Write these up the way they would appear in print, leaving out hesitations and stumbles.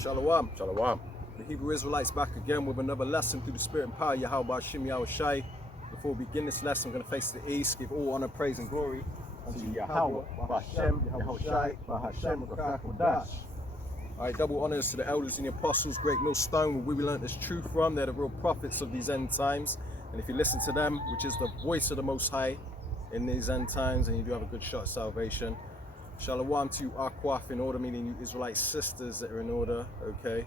Shalom. Shalom. The Hebrew Israelites back again with another lesson through the Spirit and power, Yahweh Shem Yahushai. Before we begin this lesson, I'm going to face the east, give all honor, praise, and glory unto Yahweh, Bahashem, Yahushai, Bahashem, Rakakodash. Alright, double honors to the elders and the apostles, great millstone, where we learned this truth from. They're the real prophets of these end times. And if you listen to them, which is the voice of the Most High in these end times, and you do have a good shot at salvation. Shalom to you, Akwaf in order, meaning you Israelite sisters that are in order, okay?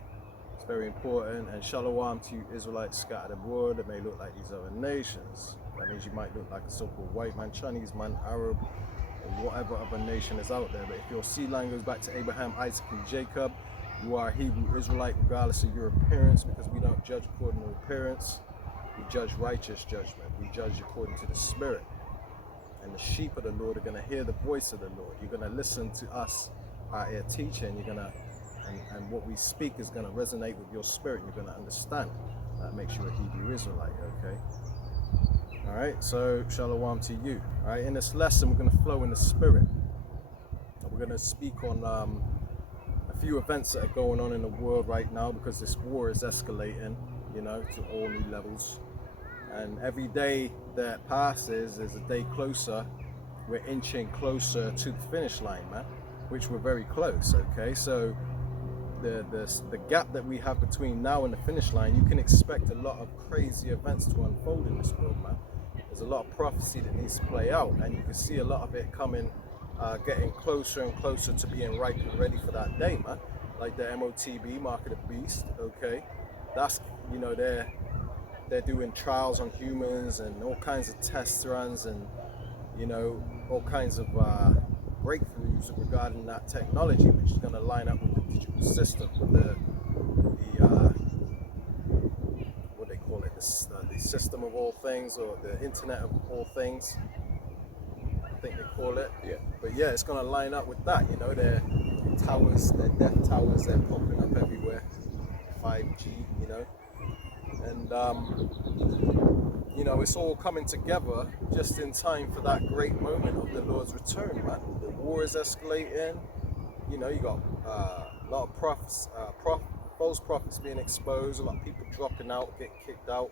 It's very important. And shalom to you Israelites scattered abroad that may look like these other nations. That means you might look like a so-called white man, Chinese man, Arab, or whatever other nation is out there. But if your seed line goes back to Abraham, Isaac, and Jacob, you are a Hebrew Israelite regardless of your appearance, because we don't judge according to appearance. We judge righteous judgment. We judge according to the Spirit. And the sheep of the Lord are going to hear the voice of the Lord. You're going to listen to us out here teaching. You're going to, and what we speak is going to resonate with your spirit. You're going to understand. That makes you a Hebrew Israelite, okay? All right, so shalom to you. All right, in this lesson, we're going to flow in the spirit. We're going to speak on a few events that are going on in the world right now, because this war is escalating, you know, to all new levels. And every day that passes is a day closer. We're inching closer to the finish line, man, which we're very close, okay? So the gap that we have between now and the finish line, you can expect a lot of crazy events to unfold in this world, man. There's a lot of prophecy that needs to play out, and you can see a lot of it coming, getting closer and closer to being ripe and ready for that day, man. Like the MOTB, Mark of the Beast, okay? That's, you know, they're doing trials on humans and all kinds of test runs and, you know, all kinds of breakthroughs regarding that technology, which is going to line up with the digital system, with the what they call it, the system of all things, or the internet of all things, I think they call it. Yeah. But yeah, it's going to line up with that, you know, their towers, their death towers, they're popping up everywhere, 5G, you know. And, you know, it's all coming together just in time for that great moment of the Lord's return, man. The war is escalating. You know, you got a lot of false prophets being exposed, a lot of people dropping out, getting kicked out,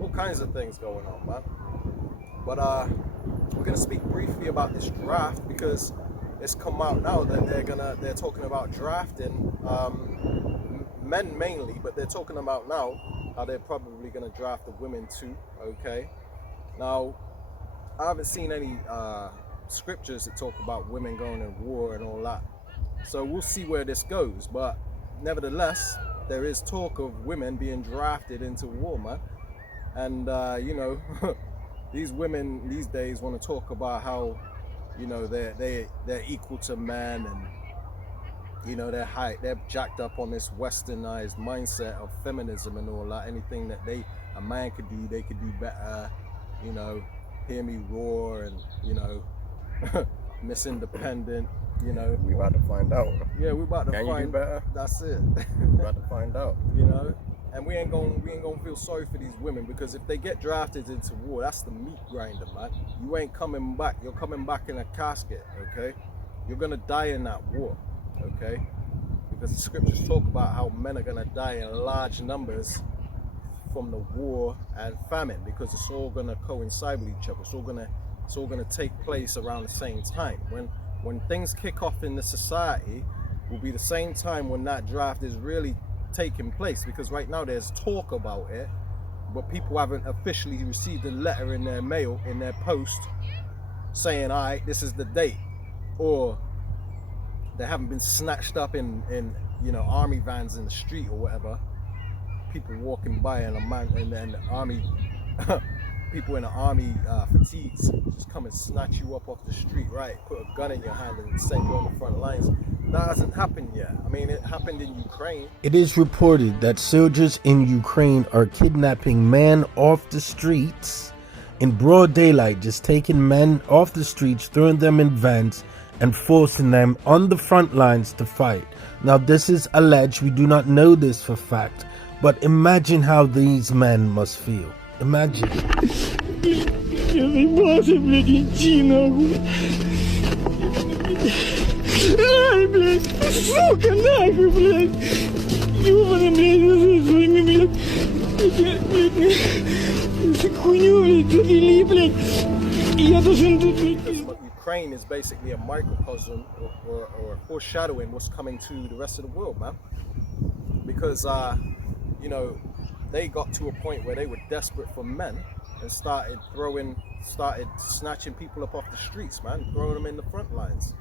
all kinds of things going on, man. But we're going to speak briefly about this draft, because it's come out now that they're talking about drafting men mainly, but they're talking about now how they're probably going to draft the women too, okay? Now, I haven't seen any scriptures that talk about women going to war and all that. So we'll see where this goes. But nevertheless, there is talk of women being drafted into war, man. And, you know, these women these days want to talk about how, you know, they're equal to men, and, you know, they're jacked up on this westernized mindset of feminism and all that. Anything that a man could do, they could do better, you know, hear me roar, and, you know, Miss Independent, you know. We about to find out. Yeah, we about to Can find. you do better? That's it. We about to find out. You know, and we ain't gonna feel sorry for these women, because if they get drafted into war, that's the meat grinder, man. You ain't coming back. You're coming back in a casket, okay? You're gonna die in that war. Okay, because the scriptures talk about how men are going to die in large numbers from the war and famine, because it's all going to coincide with each other. It's all going to take place around the same time. When things kick off in the society, will be the same time when that draft is really taking place, because right now there's talk about it, but people haven't officially received a letter in their mail, in their post, saying, all right, this is the date, or they haven't been snatched up in you know, army vans in the street or whatever. People walking by, and a man, and then army people in the army fatigues just come and snatch you up off the street, right? Put a gun in your hand and send you on the front lines. That hasn't happened yet. I mean, it happened in Ukraine. It is reported that soldiers in Ukraine are kidnapping men off the streets in broad daylight, just taking men off the streets, throwing them in vans, and forcing them on the front lines to fight. Now, this is alleged. We do not know this for fact, but imagine how these men must feel. Imagine. Ай, блядь. Сука, нахуй, блядь! Ёбаный, блядь, своими, блядь, хуйню, блядь, довели, блядь. И я должен тут, блядь... Ukraine is basically a microcosm or foreshadowing what's coming to the rest of the world, man. Because, you know, they got to a point where they were desperate for men and started snatching people up off the streets, man, throwing them in the front lines.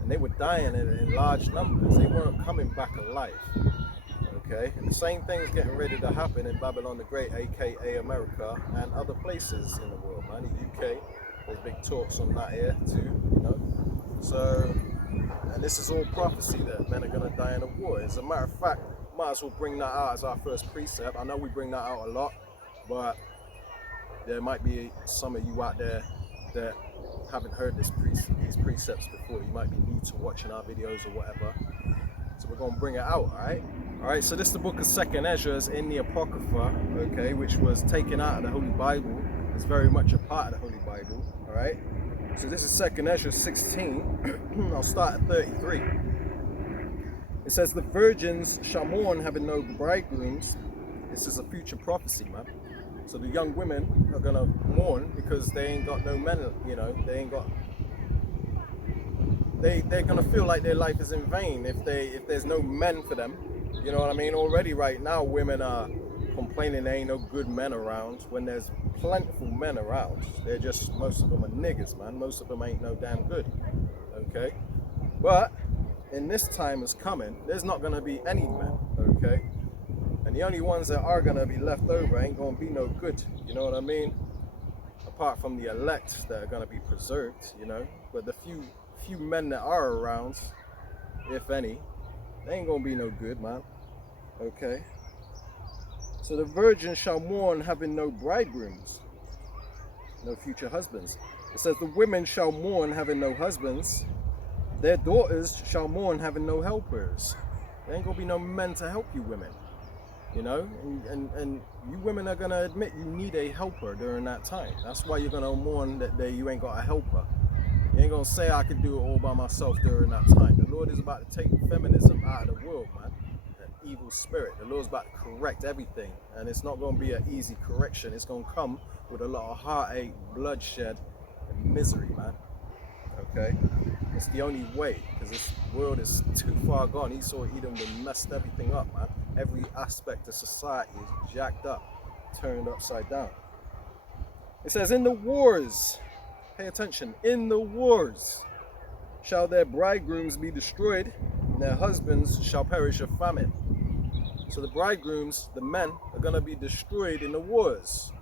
And they were dying in large numbers. They weren't coming back alive. Okay, and the same thing's getting ready to happen in Babylon the Great, aka America, and other places in the world, man. The UK, there's big talks on that here too, you know. So, and this is all prophecy that men are gonna die in a war. As a matter of fact, might as well bring that out as our first precept. I know we bring that out a lot, but there might be some of you out there that haven't heard these precepts before. You might be new to watching our videos or whatever. So we're going to bring it out, alright? Alright, so this is the book of 2nd Ezra in the Apocrypha, okay, which was taken out of the Holy Bible. It's very much a part of the Holy Bible, alright? So this is 2nd Ezra 16. I'll start at 33. It says, the virgins shall mourn having no bridegrooms. This is a future prophecy, man. So the young women are going to mourn because they ain't got no men, you know, they ain't got... They're gonna feel like their life is in vain if there's no men for them. You know what I mean? Already right now women are complaining there ain't no good men around when there's plentiful men around. They're just, most of them are niggas, man. Most of them ain't no damn good. Okay? But in this time is coming, there's not gonna be any men, okay? And the only ones that are gonna be left over ain't gonna be no good. You know what I mean? Apart from the elect that are gonna be preserved, you know. But the few men that are around, if any, they ain't gonna be no good, man. Okay. So the virgins shall mourn having no bridegrooms, no future husbands. It says the women shall mourn having no husbands. Their daughters shall mourn having no helpers. There ain't gonna be no men to help you women. You know, and you women are gonna admit you need a helper during that time. That's why you're gonna mourn that you ain't got a helper. You ain't gonna say I can do it all by myself during that time. The Lord is about to take feminism out of the world, man. An evil spirit. The Lord's about to correct everything. And it's not gonna be an easy correction. It's gonna come with a lot of heartache, bloodshed, and misery, man. Okay? It's the only way, because this world is too far gone. Esau Edom messed everything up, man. Every aspect of society is jacked up, turned upside down. It says, in the wars, pay attention, in the wars shall their bridegrooms be destroyed, and their husbands shall perish of famine. So the bridegrooms, the men, are going to be destroyed in the wars.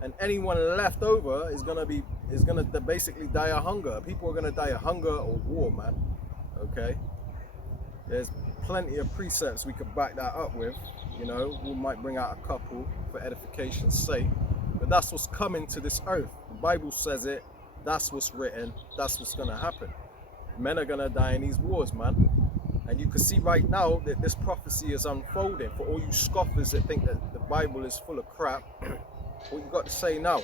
And anyone left over is going to basically die of hunger. People are going to die of hunger or war, man. Okay? There's plenty of precepts we could back that up with. You know, we might bring out a couple for edification's sake. But that's what's coming to this earth. The Bible says it. That's what's written. That's what's going to happen. Men are going to die in these wars, man. And you can see right now that this prophecy is unfolding. For all you scoffers that think that the Bible is full of crap, what you got to say now?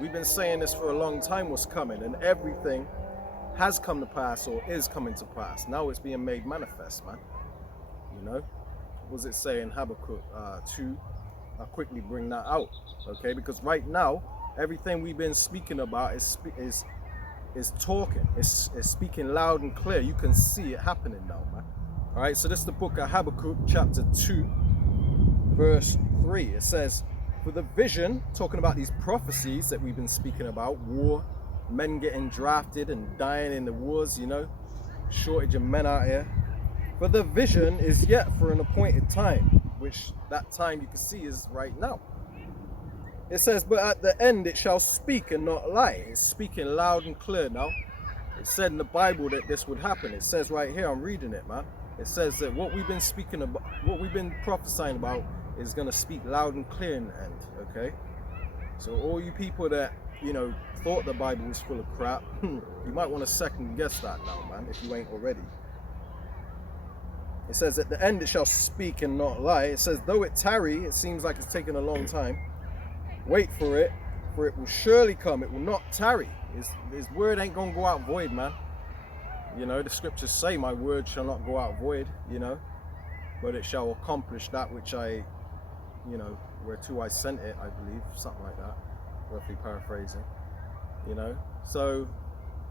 We've been saying this for a long time what's coming, and everything has come to pass or is coming to pass. Now it's being made manifest, man. You know? What does it say in Habakkuk 2? I'll quickly bring that out, okay? Because right now, everything we've been speaking about is talking. It's speaking loud and clear. You can see it happening now, man. All right, so this is the book of Habakkuk, chapter 2, verse 3. It says, for the vision, talking about these prophecies that we've been speaking about, war, men getting drafted and dying in the wars, you know, shortage of men out here. For the vision is yet for an appointed time, which that time you can see is right now. It says, but at the end it shall speak and not lie. It's speaking loud and clear now. It said in the Bible that this would happen. It says right here, I'm reading it, man. It says that what we've been speaking about, what we've been prophesying about is going to speak loud and clear in the end, okay? So all you people that, you know, thought the Bible was full of crap, you might want to second guess that now, man, if you ain't already. It says, at the end it shall speak and not lie. It says, though it tarry, it seems like it's taking a long time. Wait for it will surely come. It will not tarry. His word ain't gonna go out void, man. You know, the scriptures say, my word shall not go out void, you know, but it shall accomplish that which I, you know, whereto I sent it, I believe, something like that, roughly paraphrasing, you know. So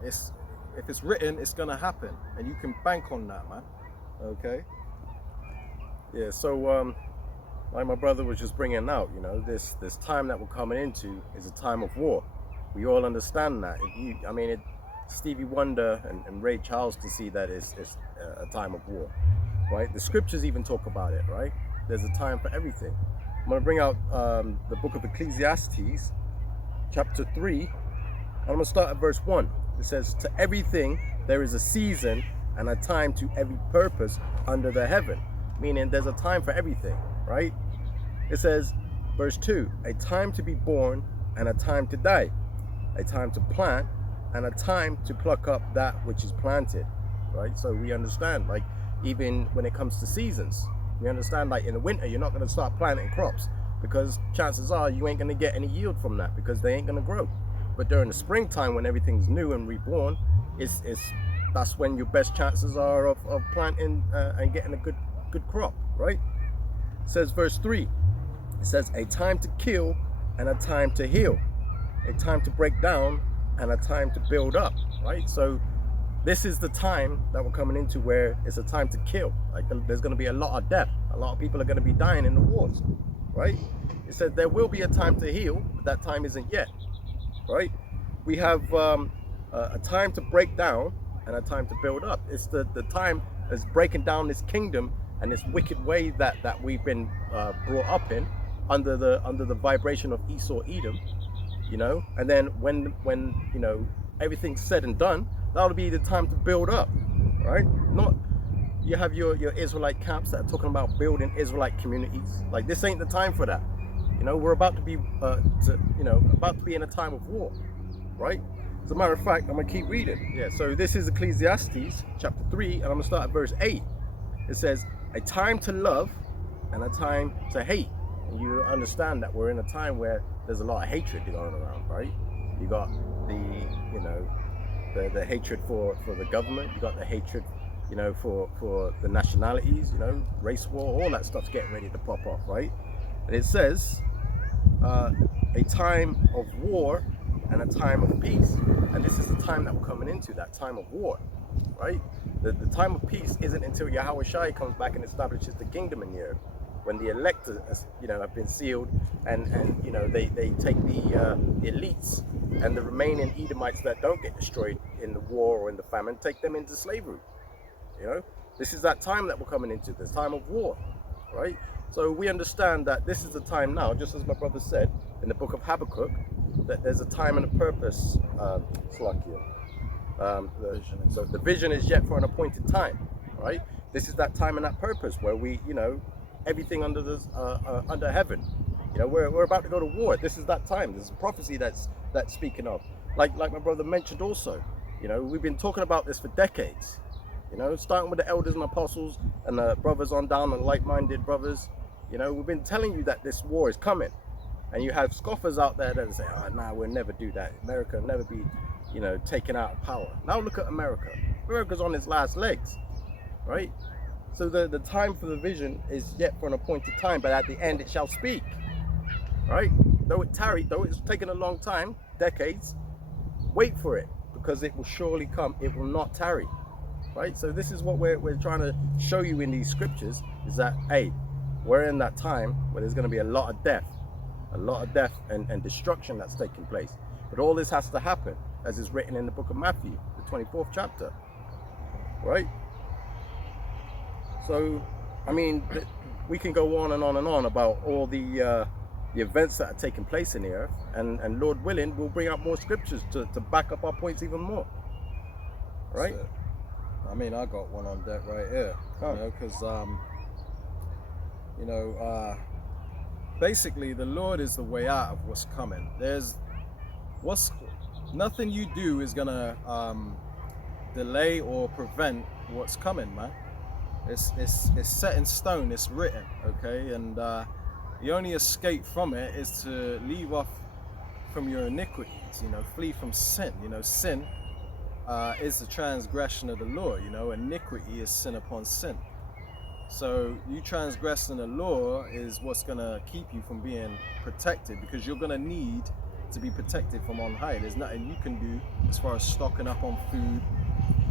if it's written, it's gonna happen, and you can bank on that, man. Okay. Yeah, so like my brother was just bringing out, you know, this time that we're coming into is a time of war. We all understand that. Stevie Wonder and Ray Charles can see that it's a time of war, right? The scriptures even talk about it, right? There's a time for everything. I'm going to bring out the book of Ecclesiastes, chapter 3, and I'm going to start at verse 1. It says, to everything there is a season and a time to every purpose under the heaven. Meaning there's a time for everything, right? It says, verse 2, a time to be born and a time to die, a time to plant and a time to pluck up that which is planted, right? So we understand, like, even when it comes to seasons, we understand, like, in the winter, you're not going to start planting crops because chances are you ain't going to get any yield from that because they ain't going to grow. But during the springtime, when everything's new and reborn, that's when your best chances are of planting and getting a good crop, right? It says verse 3, it says a time to kill and a time to heal, a time to break down and a time to build up, right? So this is the time that we're coming into where it's a time to kill. Like, there's going to be a lot of death. A lot of people are going to be dying in the wars, right? It said there will be a time to heal, but that time isn't yet, right? We have a time to break down and a time to build up. It's the time is breaking down this kingdom and this wicked way that we've been brought up in under the vibration of Esau Edom, you know. And then when you know everything's said and done, that'll be the time to build up, right? Not you have your Israelite camps that are talking about building Israelite communities. Like, this ain't the time for that. You know, we're about to be about to be in a time of war, right? As a matter of fact, I'm gonna keep reading. Yeah, so this is Ecclesiastes chapter 3, and I'm gonna start at verse 8. It says, a time to love and a time to hate. And you understand that we're in a time where there's a lot of hatred going around, right? You got the hatred for the government, you got the hatred, you know, for the nationalities, you know, race war, all that stuff's getting ready to pop off, right? And it says a time of war and a time of peace. And this is the time that we're coming into, that time of war, right? The time of peace isn't until Yahweh Shai comes back and establishes the kingdom in the earth, when the elect, you know, have been sealed, and you know, they take the elites and the remaining Edomites that don't get destroyed in the war or in the famine, take them into slavery. You know, this is that time that we're coming into, this time of war, right? So we understand that this is the time now, just as my brother said in the book of Habakkuk, that there's a time and a purpose. So the vision is yet for an appointed time, right? This is that time and that purpose where we, you know, everything under this under heaven, you know, we're about to go to war. This is that time. There's a prophecy that's speaking of, like my brother mentioned also. You know, we've been talking about this for decades. You know, starting with the elders and apostles and the brothers on down and like-minded brothers. You know, we've been telling you that this war is coming, and you have scoffers out there that say, "Oh, nah, we'll never do that. America will never be, you know, taken out of power." Now look at America. America's on its last legs, right? So the time for the vision is yet for an appointed time, but at the end it shall speak, right? Though it tarried, though it's taken a long time, decades, wait for it, because it will surely come. It will not tarry, right? So this is what we're trying to show you in these scriptures, is that, hey, we're in that time where there's going to be a lot of death and destruction that's taking place. But all this has to happen, as is written in the book of Matthew, the 24th chapter, right? So, I mean, we can go on and on and on about all the events that are taking place in the earth, and Lord willing, we'll bring up more scriptures to back up our points even more, right? So, I mean, I got one on deck right here, you know, because basically the Lord is the way out of what's coming. Nothing you do is gonna delay or prevent what's coming, man. It's set in stone, it's written, okay? And the only escape from it is to leave off from your iniquities, you know, flee from sin. You know, sin is the transgression of the law. You know, iniquity is sin upon sin. So you transgressing the law is what's gonna keep you from being protected, because you're gonna need to be protected from on high. There's nothing you can do as far as stocking up on food,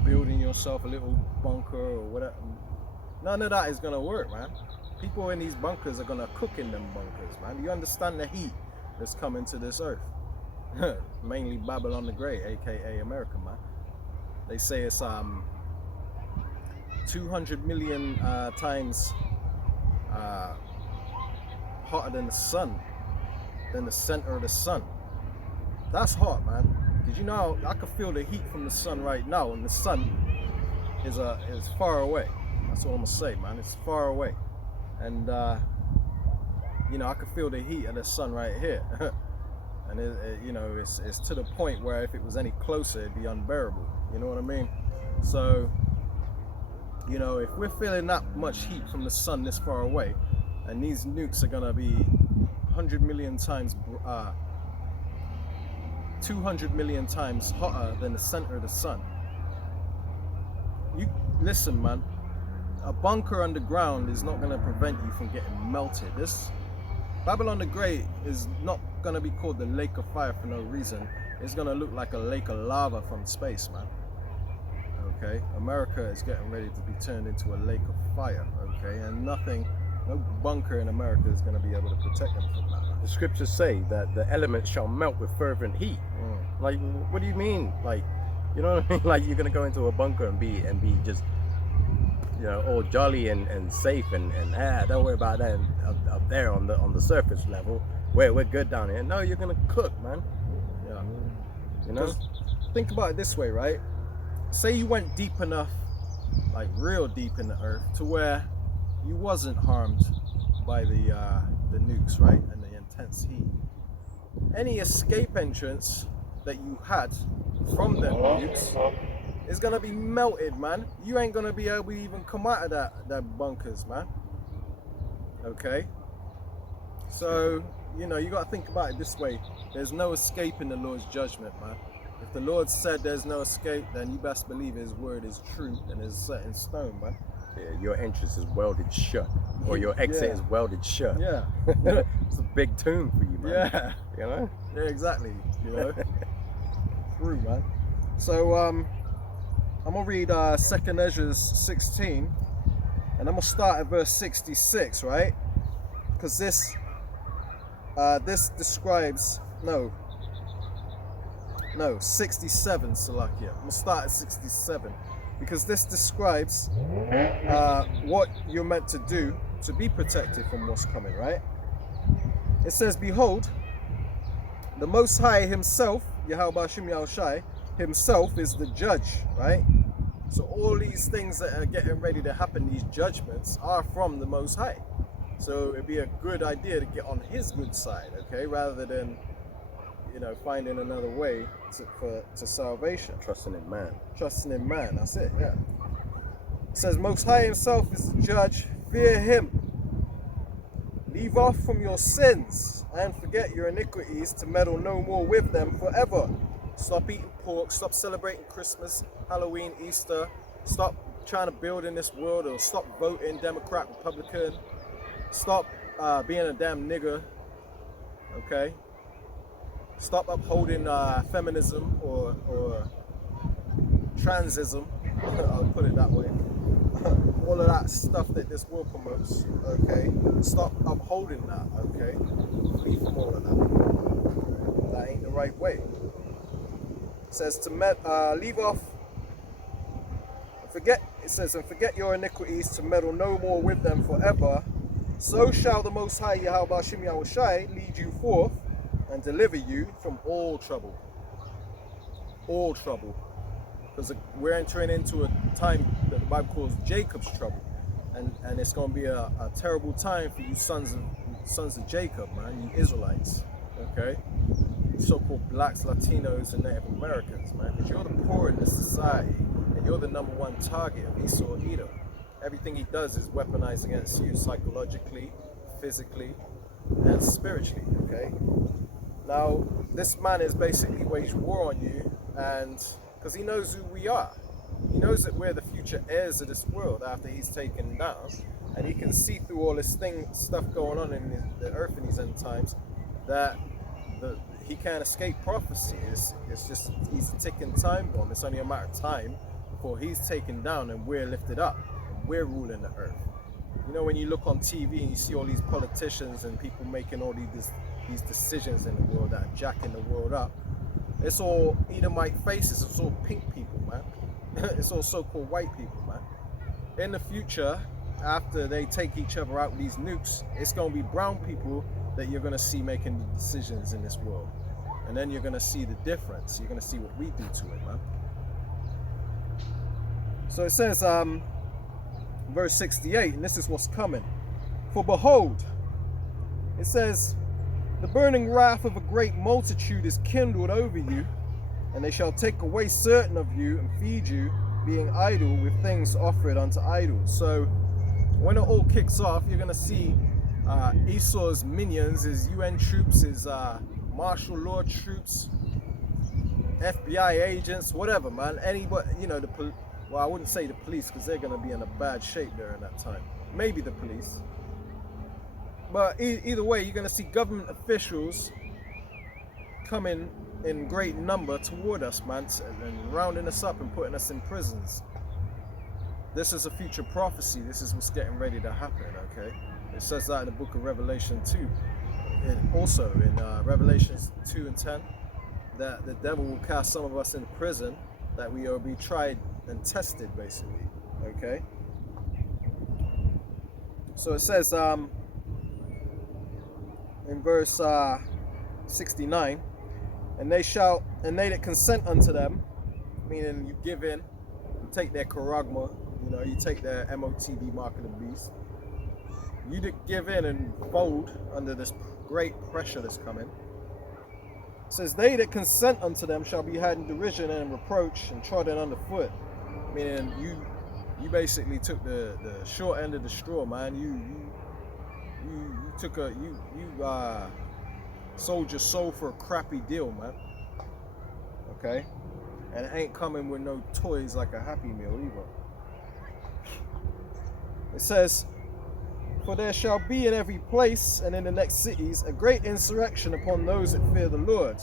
building yourself a little bunker or whatever. None of that is gonna work, man. People in these bunkers are gonna cook in them bunkers, man. You understand the heat that's coming to this earth? Mainly Babylon the Great, aka America, man. They say it's 200 million times hotter than the sun, than the center of the sun. That's hot, man. Did you know I can feel the heat from the sun right now, and the sun is far away. That's all I'm gonna say, man. It's far away, and you know, I can feel the heat of the sun right here. And you know, it's to the point where if it was any closer, it'd be unbearable. You know what I mean? So, you know, if we're feeling that much heat from the sun this far away, and these nukes are gonna be 100 million times, 200 million times hotter than the center of the sun. You listen, man. A bunker underground is not gonna prevent you from getting melted. This Babylon the Great is not gonna be called the Lake of Fire for no reason. It's gonna look like a lake of lava from space, man. Okay, America is getting ready to be turned into a lake of fire. Okay, and no bunker in America is gonna be able to protect them from that, man. The scriptures say that the elements shall melt with fervent heat. Like, what do you mean? Like, you know what I mean? Like, you're gonna go into a bunker and be just, you know, all jolly and safe and don't worry about that up there on the surface level. We're good down here. No, you're gonna cook, man. Yeah. You know. Just think about it this way, right? Say you went deep enough, like real deep in the earth, to where you wasn't harmed by the nukes, right, and the intense heat. Any escape entrance that you had from them nukes is gonna be melted, man. You ain't gonna be able to even come out of that bunkers, man. Okay. So, you know, you gotta think about it this way. There's no escape in the Lord's judgment, man. If the Lord said there's no escape, then you best believe his word is true and is set in stone, man. Yeah, your entrance is welded shut, or your exit is welded shut. Yeah. It's a big tomb for you, man. Yeah. You know? Yeah, exactly. You know? True, man. So, I'm gonna read 2nd Ezra 16, and I'm gonna start at verse 66, right? Because this describes 67, Salakia. I'm gonna start at 67 because this describes what you're meant to do to be protected from what's coming, right? It says, "Behold, the Most High Himself, Yahweh Hashem Yahushai, Himself is the judge," right? So all these things that are getting ready to happen, these judgments, are from the Most High. So it'd be a good idea to get on His good side, okay, rather than, you know, finding another way to salvation. Trusting in man. Trusting in man, that's it, yeah. It says, "Most High Himself is the judge, fear Him. Leave off from your sins and forget your iniquities to meddle no more with them forever. Stop eating pork, stop celebrating Christmas, Halloween, Easter, stop trying to build in this world, or stop voting Democrat, Republican, stop being a damn nigger, okay? Stop upholding feminism or transism, I'll put it that way. All of that stuff that this world promotes, okay? Stop upholding that, okay? Flee from all of that. That ain't the right way. It says to leave off, forget. It says, "And forget your iniquities to meddle no more with them forever. So shall the Most High Yahweh Hashem Yahushai lead you forth and deliver you from all trouble." All trouble. Because we're entering into a time that the Bible calls Jacob's trouble. And it's going to be a terrible time for you sons of Jacob, man, you Israelites, okay? So-called blacks, Latinos, and Native Americans, man. Because you're the poor in this society, and you're the number one target of Esau Edom. Everything he does is weaponized against you psychologically, physically, and spiritually, okay? Now, this man has basically waged war on you, and because he knows who we are. He knows that we're the future heirs of this world after he's taken down, and he can see through all this stuff going on in the earth in these end times, that he can't escape prophecy. It's just, he's a ticking time bomb. It's only a matter of time before he's taken down and we're lifted up and we're ruling the earth. You know, when you look on TV and you see all these politicians and people making all these decisions in the world that are jacking the world up, it's all Edomite faces, it's all pink people, man. It's all so-called white people, man. In the future, after they take each other out with these nukes, it's going to be brown people that you're going to see making the decisions in this world. And then you're going to see the difference. You're going to see what we do to it, man. So it says, verse 68, and this is what's coming. For behold, it says, the burning wrath of a great multitude is kindled over you, and they shall take away certain of you and feed you, being idle with things offered unto idols. So when it all kicks off, you're going to see Esau's minions, his UN troops, his martial law troops, FBI agents, whatever, man. Anybody, you know, well, I wouldn't say the police, because they're going to be in a bad shape during that time. Maybe the police. But either way, you're going to see government officials coming in great number toward us, man, and rounding us up and putting us in prisons. This is a future prophecy. This is what's getting ready to happen, okay? It says that in the book of Revelation 2. And also in Revelations 2 and 10, that the devil will cast some of us into prison, that we will be tried and tested, basically, okay? So it says in verse 69, and they that consent unto them, meaning you give in, you take their charagma, you know, you take their MOTB, mark of the beast, you that give in and fold under this great pressure that's coming. It says, they that consent unto them shall be had in derision and in reproach and trodden underfoot. Meaning you basically took the short end of the straw, man. You sold your soul for a crappy deal, man. Okay? And it ain't coming with no toys like a Happy Meal either. It says, for there shall be in every place and in the next cities a great insurrection upon those that fear the Lord.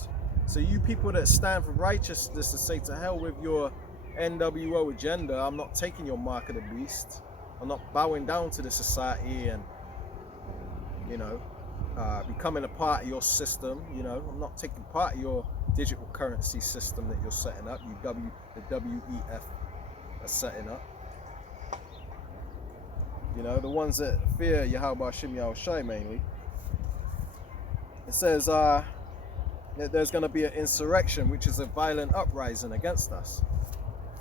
So you people that stand for righteousness to say to hell with your NWO agenda, I'm not taking your mark of the beast. I'm not bowing down to the society and, you know, becoming a part of your system. You know, I'm not taking part of your digital currency system that you're setting up. The WEF are setting up. You know, the ones that fear Yahweh Hashem Yahushai mainly. It says that there's going to be an insurrection, which is a violent uprising against us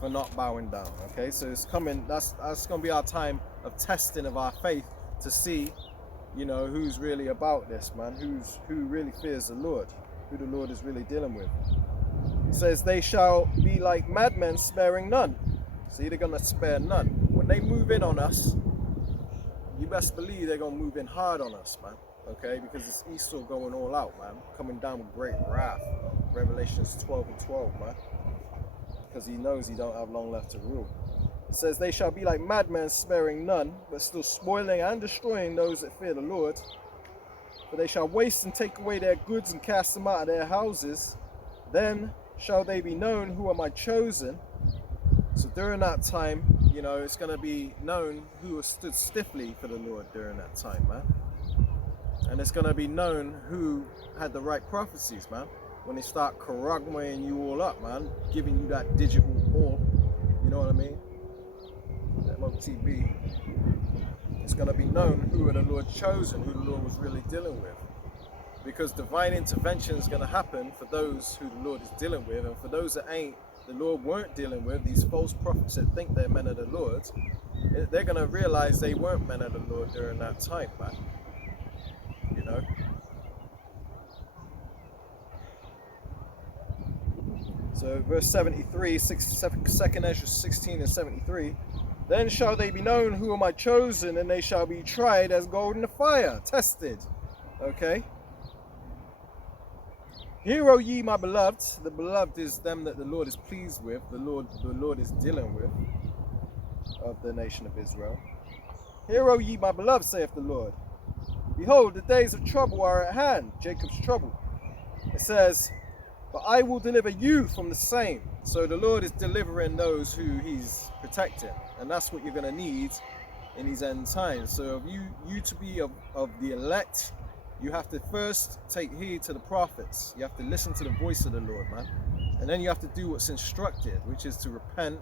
for not bowing down. Okay, so it's coming. That's going to be our time of testing of our faith to see, you know, who's really about this, man. Who really fears the Lord, who the Lord is really dealing with. It says they shall be like madmen, sparing none. See, they're going to spare none. When they move in on us, you best believe they're going to move in hard on us, man. Okay, because it's Esau going all out, man. Coming down with great wrath. Revelations 12 and 12, man. Because he knows he don't have long left to rule. It says they shall be like madmen, sparing none, but still spoiling and destroying those that fear the Lord. For they shall waste and take away their goods and cast them out of their houses. Then shall they be known who are my chosen. So during that time, you know, it's going to be known who has stood stiffly for the Lord during that time, man. And it's going to be known who had the right prophecies, man. When they start charagmaing you all up, man, giving you that digital all, you know what I mean? That MOTB. It's going to be known who are the Lord chosen, who the Lord was really dealing with. Because divine intervention is going to happen for those who the Lord is dealing with, and for those that ain't, the Lord weren't dealing with, these false prophets that think they're men of the Lord, they're going to realize they weren't men of the Lord during that time, man. You know? So verse 73, 2nd Ezra 16 and 73, then shall they be known who are my chosen, and they shall be tried as gold in the fire, tested. Okay? Hear, O ye my beloved. The beloved is them that the Lord is pleased with. The Lord is dealing with of the nation of Israel. Hear, O ye my beloved, saith the Lord. Behold, the days of trouble are at hand, Jacob's trouble. It says, but I will deliver you from the same. So the Lord is delivering those who he's protecting. And that's what you're going to need in these end times. So if you to be of the elect, you have to first take heed to the prophets. You have to listen to the voice of the Lord, man. And then you have to do what's instructed, which is to repent,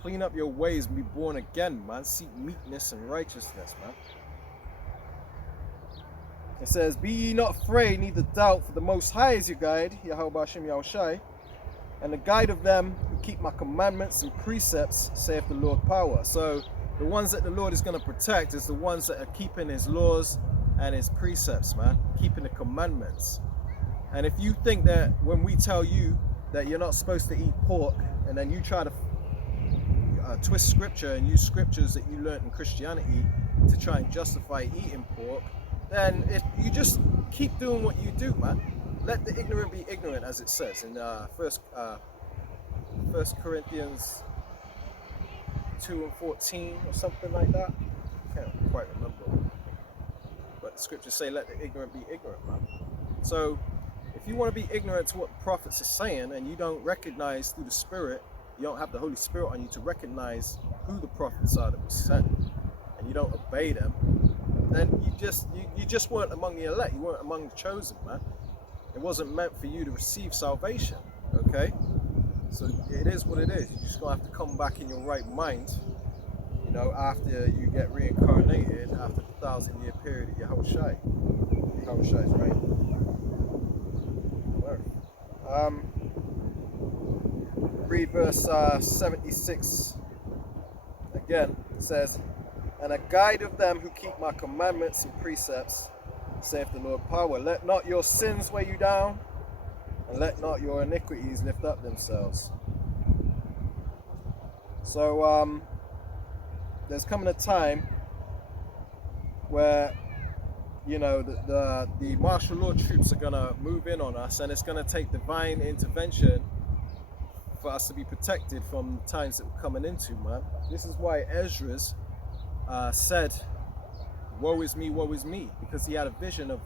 clean up your ways, and be born again, man. Seek meekness and righteousness, man. It says, be ye not afraid, neither doubt, for the Most High is your guide, Yahweh Hashem Yahushai, and the guide of them who keep my commandments and precepts, saith the Lord power. So the ones that the Lord is going to protect is the ones that are keeping his laws and his precepts, man, keeping the commandments. And if you think that when we tell you that you're not supposed to eat pork, and then you try to twist scripture and use scriptures that you learned in Christianity to try and justify eating pork, then you just keep doing what you do, man. Let the ignorant be ignorant, as it says in First Corinthians 2:14 or something like that. I can't quite remember. But the scriptures say, let the ignorant be ignorant, man. So if you want to be ignorant to what the prophets are saying, and you don't recognize through the Spirit, you don't have the Holy Spirit on you to recognize who the prophets are that were sent, and you don't obey them, then you just weren't among the elect. You weren't among the chosen, man. It wasn't meant for you to receive salvation, okay? So it is what it is. You're just gonna have to come back in your right mind, you know, after you get reincarnated after the 1,000-year period of Yahushai. Yahushai's reign. Read verse 76 again. It says, and a guide of them who keep my commandments and precepts, saith the Lord power. Let not your sins weigh you down, and let not your iniquities lift up themselves. So there's coming a time where, you know, the martial law troops are gonna move in on us, and it's gonna take divine intervention for us to be protected from the times that we're coming into, man. This is why Esdras said, woe is me, because he had a vision of,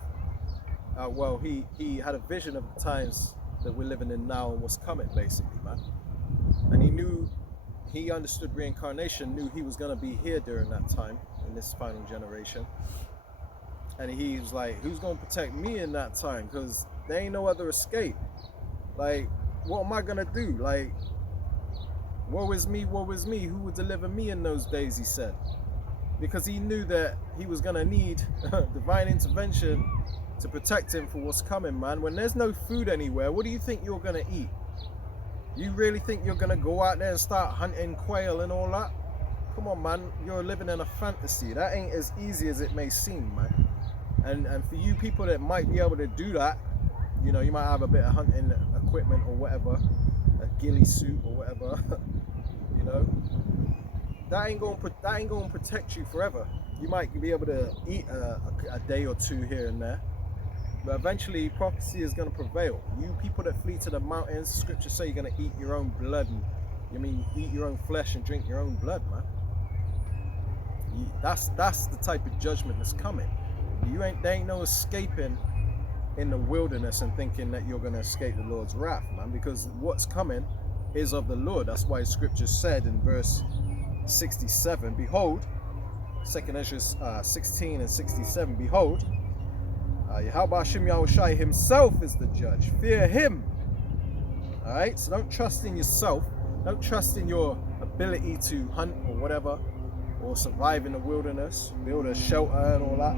he had a vision of the times that we're living in now and what's coming, basically, man. And he understood reincarnation, knew he was going to be here during that time, in this final generation. And he was like, who's going to protect me in that time? Because there ain't no other escape. Like, what am I going to do? Like, woe is me, who would deliver me in those days, he said. Because he knew that he was going to need divine intervention to protect him for what's coming, man. When there's no food anywhere, what do you think you're going to eat? You really think you're going to go out there and start hunting quail and all that? Come on, man. You're living in a fantasy. That ain't as easy as it may seem, man. And for you people that might be able to do that, you know, you might have a bit of hunting equipment or whatever, a ghillie suit or whatever, you know, that ain't gonna protect you forever. You might be able to eat a day or two here and there, but eventually prophecy is gonna prevail. You people that flee to the mountains, scripture say you're gonna eat your own blood, and eat your own flesh and drink your own blood, man. That's the type of judgment that's coming. There ain't no escaping in the wilderness and thinking that you're gonna escape the Lord's wrath, man, because what's coming is of the Lord. That's why scripture said in verse 67, behold, 2nd Ezra 16 and 67, behold, Yahweh Hashem Yahushai himself is the judge. Fear him. Alright, so don't trust in yourself. Don't trust in your ability to hunt or whatever, or survive in the wilderness, build a shelter and all that.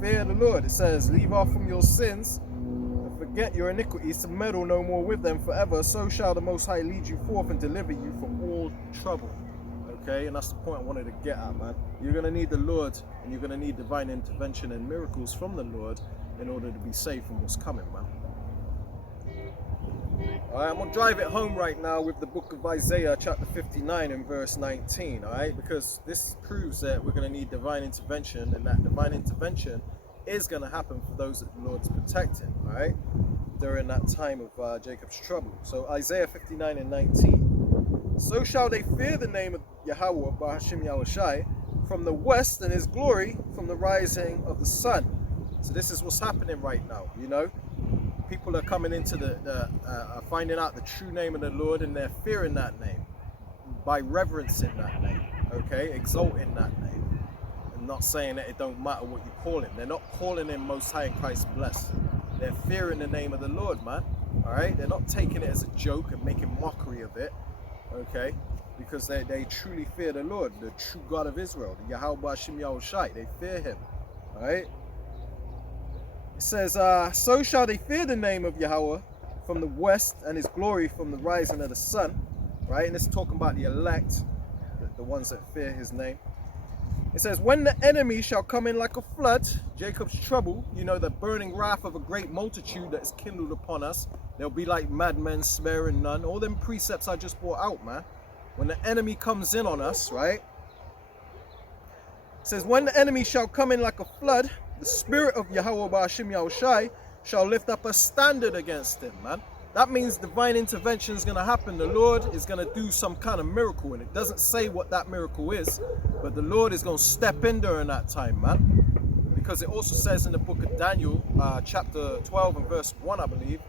Fear the Lord. It says, leave off from your sins and forget your iniquities, to meddle no more with them forever. So shall the Most High lead you forth and deliver you from all trouble. Okay, and that's the point I wanted to get at, man. You're going to need the Lord, and you're going to need divine intervention and miracles from the Lord in order to be saved from what's coming, man. Alright, I'm going to drive it home right now with the book of Isaiah chapter 59 and verse 19, alright? Because this proves that we're going to need divine intervention, and that divine intervention is going to happen for those that the Lord's protecting, all right, during that time of Jacob's trouble. So Isaiah 59 and 19. So shall they fear the name of Yahweh, Bahashim Yahushai, from the west, and his glory from the rising of the sun. So this is what's happening right now, you know. People are coming into finding out the true name of the Lord, and they're fearing that name by reverencing that name, okay, exalting that name, and not saying that it don't matter what you call him. They're not calling him Most High and Christ blessed. They're fearing the name of the Lord, man. All right, they're not taking it as a joke and making mockery of it, okay, because they truly fear the Lord, the true God of Israel, the Yahweh Bahashim Yahushai. They fear him, all right. It says, so shall they fear the name of Yahweh from the west, and his glory from the rising of the sun, right? And it's talking about the elect, the ones that fear his name. It says, when the enemy shall come in like a flood, Jacob's trouble, you know, the burning wrath of a great multitude that is kindled upon us. They'll be like madmen, sparing none. All them precepts I just brought out, man. When the enemy comes in on us, right? It says, when the enemy shall come in like a flood, the spirit of Yahweh Bahashim Yahushai shall lift up a standard against him, man. That means divine intervention is going to happen. The Lord is going to do some kind of miracle, and it doesn't say what that miracle is, but the Lord is going to step in during that time, man. Because it also says in the book of Daniel, chapter 12 and verse 1, I believe,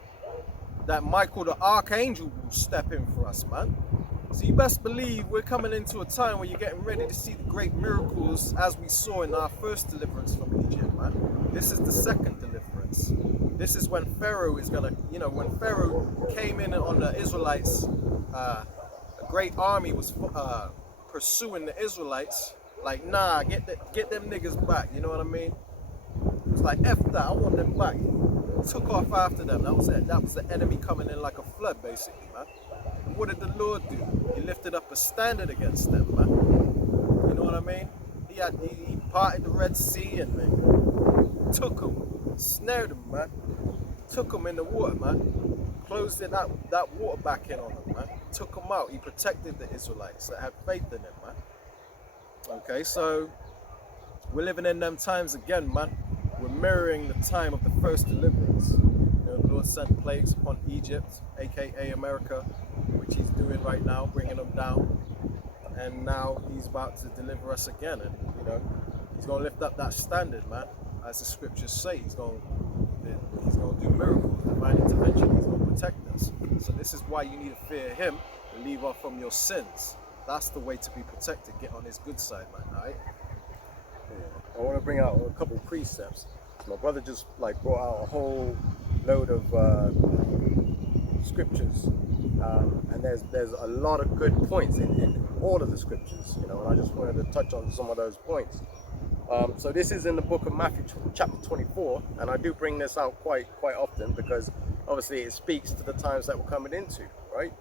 that Michael the archangel will step in for us, man. So you best believe we're coming into a time where you're getting ready to see the great miracles as we saw in our first deliverance from Egypt, man. This is the second deliverance. This is when Pharaoh is gonna, you know, when Pharaoh came in on the Israelites, a great army was pursuing the Israelites. Like, nah, get them niggas back. You know what I mean? It was like, F that, I want them back. Took off after them. That was it. That was the enemy coming in like a flood, basically, man. And what did the Lord do? He lifted up a standard against them, man. You know what I mean? He parted the Red Sea and man, took them, snared them, man. Took them in the water, man. Closed that water back in on them, man. Took them out. He protected the Israelites that had faith in him, man. Okay, so we're living in them times again, man. We're mirroring the time of the first deliverance. You know, the Lord sent plagues upon Egypt, aka America, which he's doing right now, bringing them down. And now he's about to deliver us again. And, you know, he's going to lift up that standard, man. As the scriptures say, he's going to do miracles, divine intervention. He's going to protect us. So this is why you need to fear him and leave off from your sins. That's the way to be protected. Get on his good side, man, all right? I want to bring out a couple precepts. My brother just like brought out a whole load of scriptures, and there's a lot of good points in all of the scriptures, you know. And I just wanted to touch on some of those points. So this is in the book of Matthew, chapter 24, and I do bring this out quite often because obviously it speaks to the times that we're coming into, right?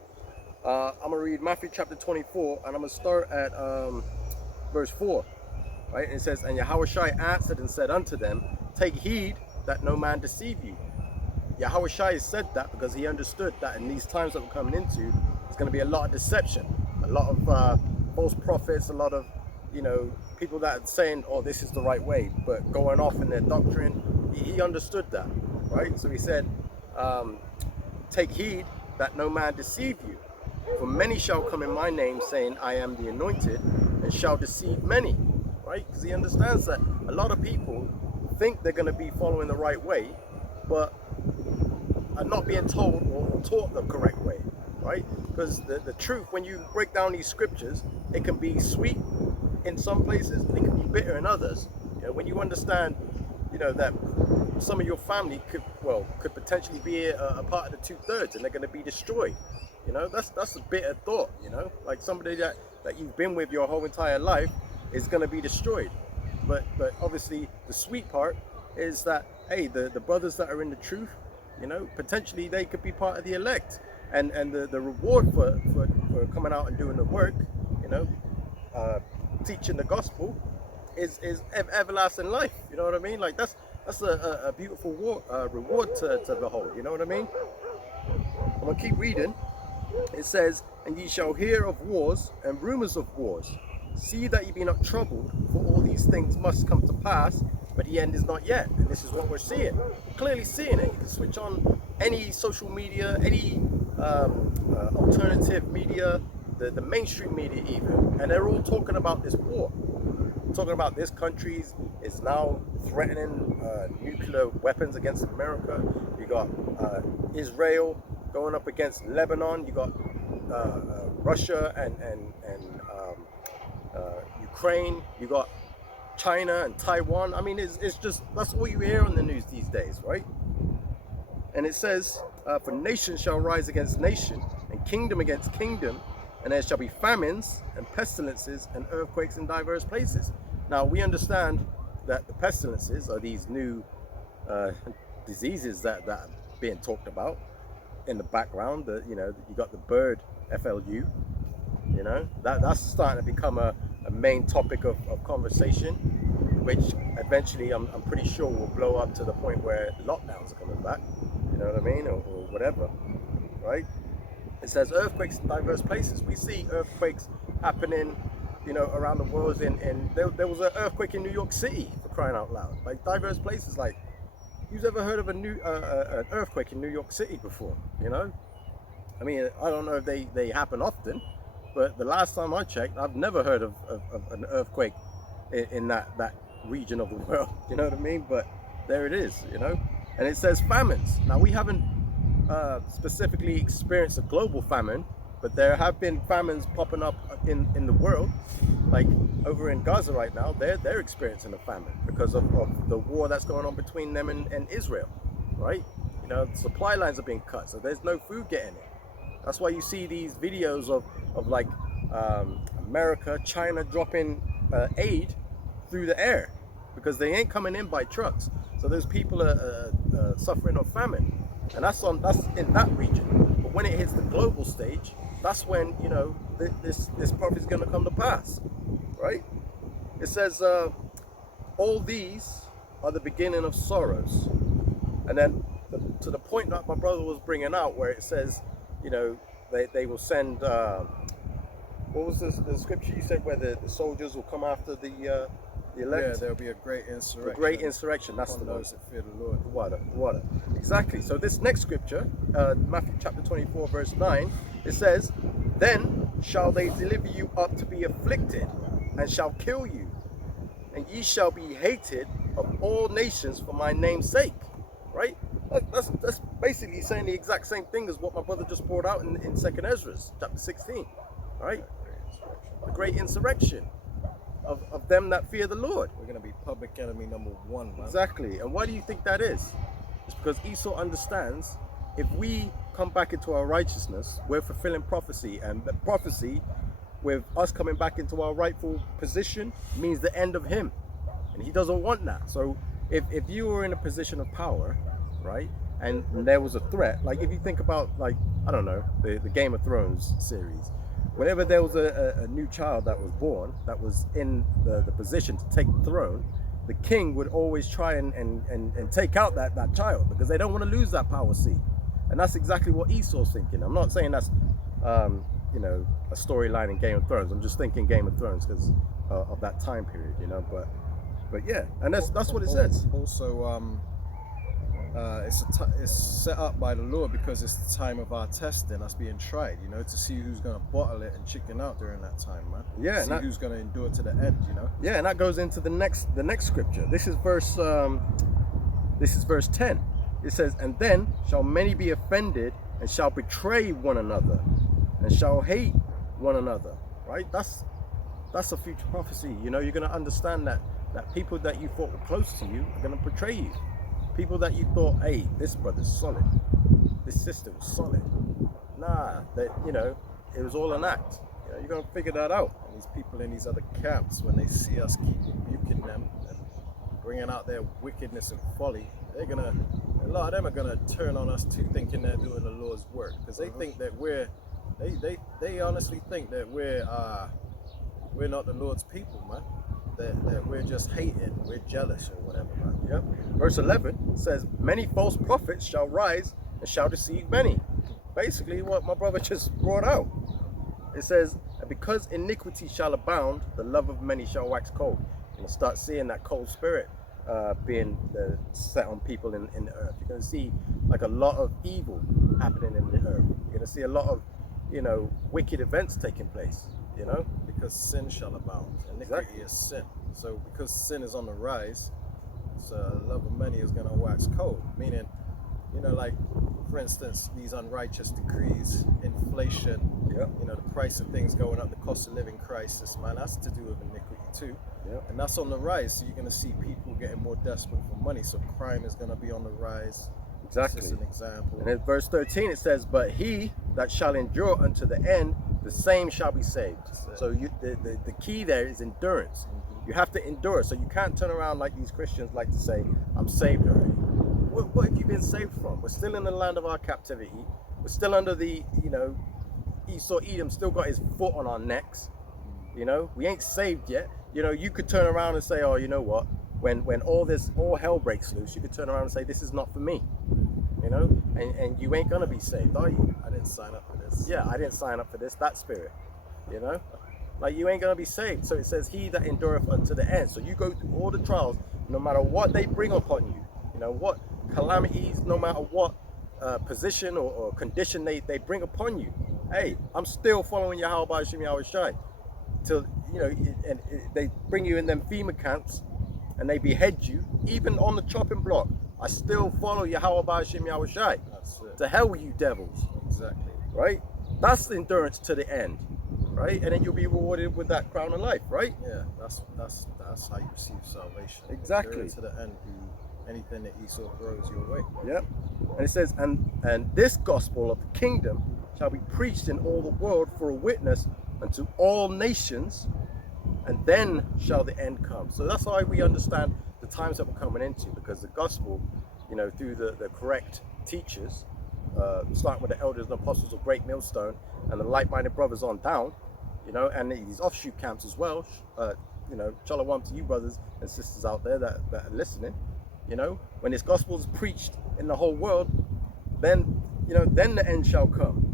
I'm gonna read Matthew chapter 24, and I'm gonna start at verse 4. Right, and it says, and Yahushai answered and said unto them, take heed that no man deceive you. Yahushai said that because he understood that in these times that we're coming into, there's going to be a lot of deception, a lot of false prophets, a lot of, you know, people that are saying, oh, this is the right way, but going off in their doctrine. He understood that, right? So he said, take heed that no man deceive you. For many shall come in my name, saying, I am the anointed, and shall deceive many. Right? Because he understands that a lot of people think they're going to be following the right way, but are not being told or taught the correct way, right? Because the truth, when you break down these scriptures, it can be sweet in some places, and it can be bitter in others. You know, when you understand, you know, that some of your family could potentially be a part of the 2/3, and they're going to be destroyed. You know, that's a bitter thought. You know, like somebody that you've been with your whole entire life is going to be destroyed. But obviously the sweet part is that, hey, the brothers that are in the truth, you know, potentially they could be part of the elect, and the reward for coming out and doing the work, you know, teaching the gospel is everlasting life. You know what I mean? Like that's a beautiful reward to behold. You know what I mean? I'm gonna keep reading. It says, and ye shall hear of wars and rumors of wars. See that ye be not troubled, for all these things must come to pass, but the end is not yet. And this is what we're seeing. Clearly seeing it. You can switch on any social media, any alternative media, the mainstream media even, and they're all talking about this war. Talking about this country is now threatening nuclear weapons against America. You got Israel going up against Lebanon. You got Russia and Ukraine. You got China and Taiwan. I mean, it's just, that's all you hear on the news these days, right? And it says, for nation shall rise against nation, and kingdom against kingdom, and there shall be famines and pestilences and earthquakes in diverse places. Now, we understand that the pestilences are these new diseases that are being talked about in the background. You know, you got the bird FLU, you know, that's starting to become a main topic of conversation, which eventually I'm pretty sure will blow up to the point where lockdowns are coming back, you know what I mean, or whatever, right? It says earthquakes in diverse places. We see earthquakes happening, you know, around the world. There was an earthquake in New York City, for crying out loud. Like, diverse places. Like, who's ever heard of an earthquake in New York City before? You know, I mean, I don't know if they happen often, but the last time I checked, I've never heard of an earthquake in that region of the world. You know what I mean? But there it is, you know. And it says famines. Now, we haven't specifically experienced a global famine, but there have been famines popping up in the world. Like over in Gaza right now, they're experiencing a famine because of the war that's going on between them and Israel, right? You know, supply lines are being cut, so there's no food getting in. That's why you see these videos of like America, China dropping aid through the air, because they ain't coming in by trucks. So those people are suffering of famine, and that's in that region. But when it hits the global stage, that's when, you know, this prophet is going to come to pass, right? It says, all these are the beginning of sorrows. And then to the point that my brother was bringing out, where it says, you know, they will send, what was the scripture you said, where the soldiers will come after the elect? Yeah, there'll be a great insurrection. A great insurrection, that's the one. Those that fear the Lord. The water. Exactly. So this next scripture, Matthew chapter 24, verse 9, it says, then shall they deliver you up to be afflicted, and shall kill you, and ye shall be hated of all nations for my name's sake. Right? That's basically saying the exact same thing as what my brother just brought out in 2nd Ezra, chapter 16. Right? The great insurrection of them that fear the Lord. We're going to be public enemy number one, man. Exactly. And why do you think that is? It's because Esau understands, if we come back into our righteousness, we're fulfilling prophecy, and the prophecy with us coming back into our rightful position means the end of him, and he doesn't want that. So if you were in a position of power, right, and there was a threat, like if you think about, like, I don't know, the Game of Thrones series, whenever there was a new child that was born that was in the position to take the throne, the king would always try and take out that child, because they don't want to lose that power seat. And that's exactly what Esau's thinking. I'm not saying that's you know, a storyline in Game of Thrones. I'm just thinking Game of Thrones because of that time period, you know. But yeah, and that's what it says. Also, it's set up by the Lord because it's the time of our testing, us being tried, you know, to see who's going to bottle it and chicken out during that time, man. Yeah, see who's going to endure to the end, you know. Yeah, and that goes into the next scripture. This is verse 10. It says, and then shall many be offended, and shall betray one another, and shall hate one another. Right? That's a future prophecy. You know, you're going to understand that people that you thought were close to you are going to betray you. People that you thought, hey, this brother's solid, this sister was solid. Nah, that, you know, it was all an act. You know, you're going to figure that out. And these people in these other camps, when they see us keep rebuking them and bringing out their wickedness and folly, a lot of them are gonna turn on us too, thinking they're doing the Lord's work, because they think that they honestly think that we're not the Lord's people, man. That we're just hating, we're jealous or whatever, man. Yep. Verse 11 says, many false prophets shall rise and shall deceive many. Basically what my brother just brought out. It says, because iniquity shall abound, the love of many shall wax cold. And you'll start seeing that cold spirit being set on people in the earth. You're going to see like a lot of evil happening in the earth. You're going to see a lot of, you know, wicked events taking place, you know. Because sin shall abound. Iniquity is sin. So because sin is on the rise, so the love of many is going to wax cold. Meaning, you know, like, for instance, these unrighteous decrees, inflation, you know, the price of things going up, the cost of living crisis, man, that's to do with iniquity too. And that's on the rise. So you're going to see people getting more desperate for money. So crime is going to be on the rise. Exactly. That's just an example. And in verse 13 it says, but he that shall endure unto the end, the same shall be saved. So the key there is endurance. You have to endure. So you can't turn around like these Christians like to say, I'm saved already. What have you been saved from? We're still in the land of our captivity. We're still under the, you know, Esau Edom still got his foot on our necks. You know, we ain't saved yet. You know, you could turn around and say, oh, you know what? When all hell breaks loose, you could turn around and say, this is not for me. You know, and you ain't gonna be saved, are you? I didn't sign up for this. Yeah, I didn't sign up for this, that spirit. You know? Like, you ain't gonna be saved. So it says, he that endureth unto the end. So you go through all the trials, no matter what they bring upon you, you know, what calamities, no matter what position or condition they bring upon you. Hey, I'm still following Yahweh Hashem Yahweh Shai. Till, you know, and they bring you in them FEMA camps and they behead you, even on the chopping block. I still follow Yahweh Hashem Yahweh Shai. That's it. To hell with you devils. Exactly. Right? That's the endurance to the end. Right? And then you'll be rewarded with that crown of life, right? Yeah, that's how you receive salvation. Exactly. Endure to the end, do anything that Esau throws your way. Yep. And it says, and this gospel of the kingdom shall be preached in all the world for a witness unto all nations, and then shall the end come. So that's why we understand the times that we're coming into, because the gospel, you know, through the correct teachers, starting with the elders and apostles of Great Millstone and the like-minded brothers on down, you know, and these offshoot camps as well, you know, shalom to you brothers and sisters out there that are listening. You know, when this gospel is preached in the whole world, then, you know, then the end shall come,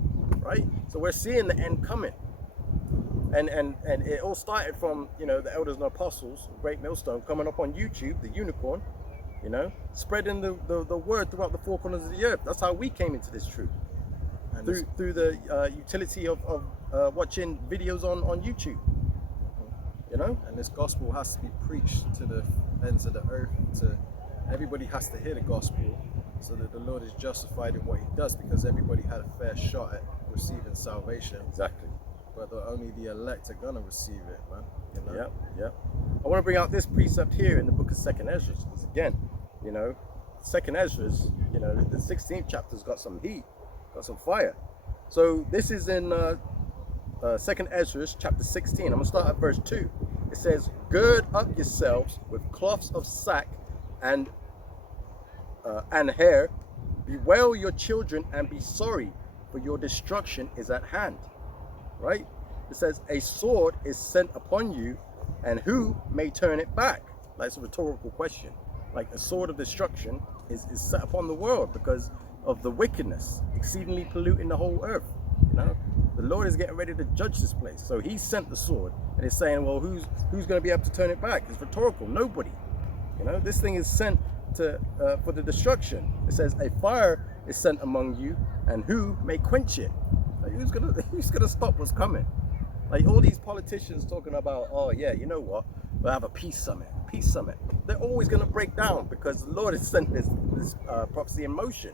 right? So we're seeing the end coming. And it all started from, you know, the elders and apostles, Great Millstone, coming up on YouTube, the unicorn, you know, spreading the word throughout the four corners of the earth. That's how we came into this truth. And through the utility of watching videos on YouTube, you know? And this gospel has to be preached to the ends of the earth. Everybody has to hear the gospel so that the Lord is justified in what he does, because everybody had a fair shot at receiving salvation. Exactly. But only the elect are gonna receive it, man. You know? Yep, yep. I want to bring out this precept here in the book of 2nd Ezra, because again, you know, 2nd Ezra, you know, the 16th chapter's got some heat, got some fire. So this is in 2nd Ezra chapter 16. I'm gonna start at verse 2. It says, gird up yourselves with cloths of sack and hair, bewail your children and be sorry, for your destruction is at hand. Right? It says, a sword is sent upon you, and who may turn it back? Like, it's a rhetorical question. Like, a sword of destruction is set upon the world because of the wickedness exceedingly polluting the whole earth. You know, the Lord is getting ready to judge this place, so he sent the sword, and it's saying, well, who's going to be able to turn it back? It's rhetorical. Nobody. You know, this thing is sent to for the destruction. It says, a fire is sent among you, and who may quench it? Like, who's gonna stop what's coming? Like, all these politicians talking about, oh yeah, you know what, we'll have a peace summit. They're always gonna break down because the Lord has sent this prophecy in motion,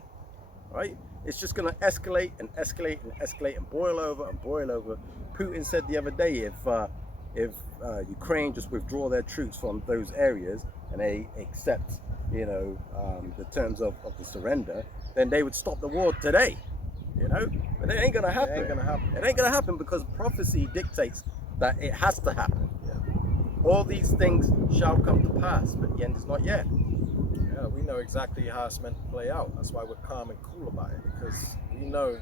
right? It's just gonna escalate and escalate and escalate and boil over and boil over. Putin said the other day, if Ukraine just withdraw their troops from those areas and they accept, you know, the terms of the surrender, then they would stop the war today. You know, but it ain't gonna happen. It ain't gonna happen because prophecy dictates that it has to happen. Yeah. All these things shall come to pass, but the end is not yet. Yeah, we know exactly how it's meant to play out. That's why we're calm and cool about it, because we know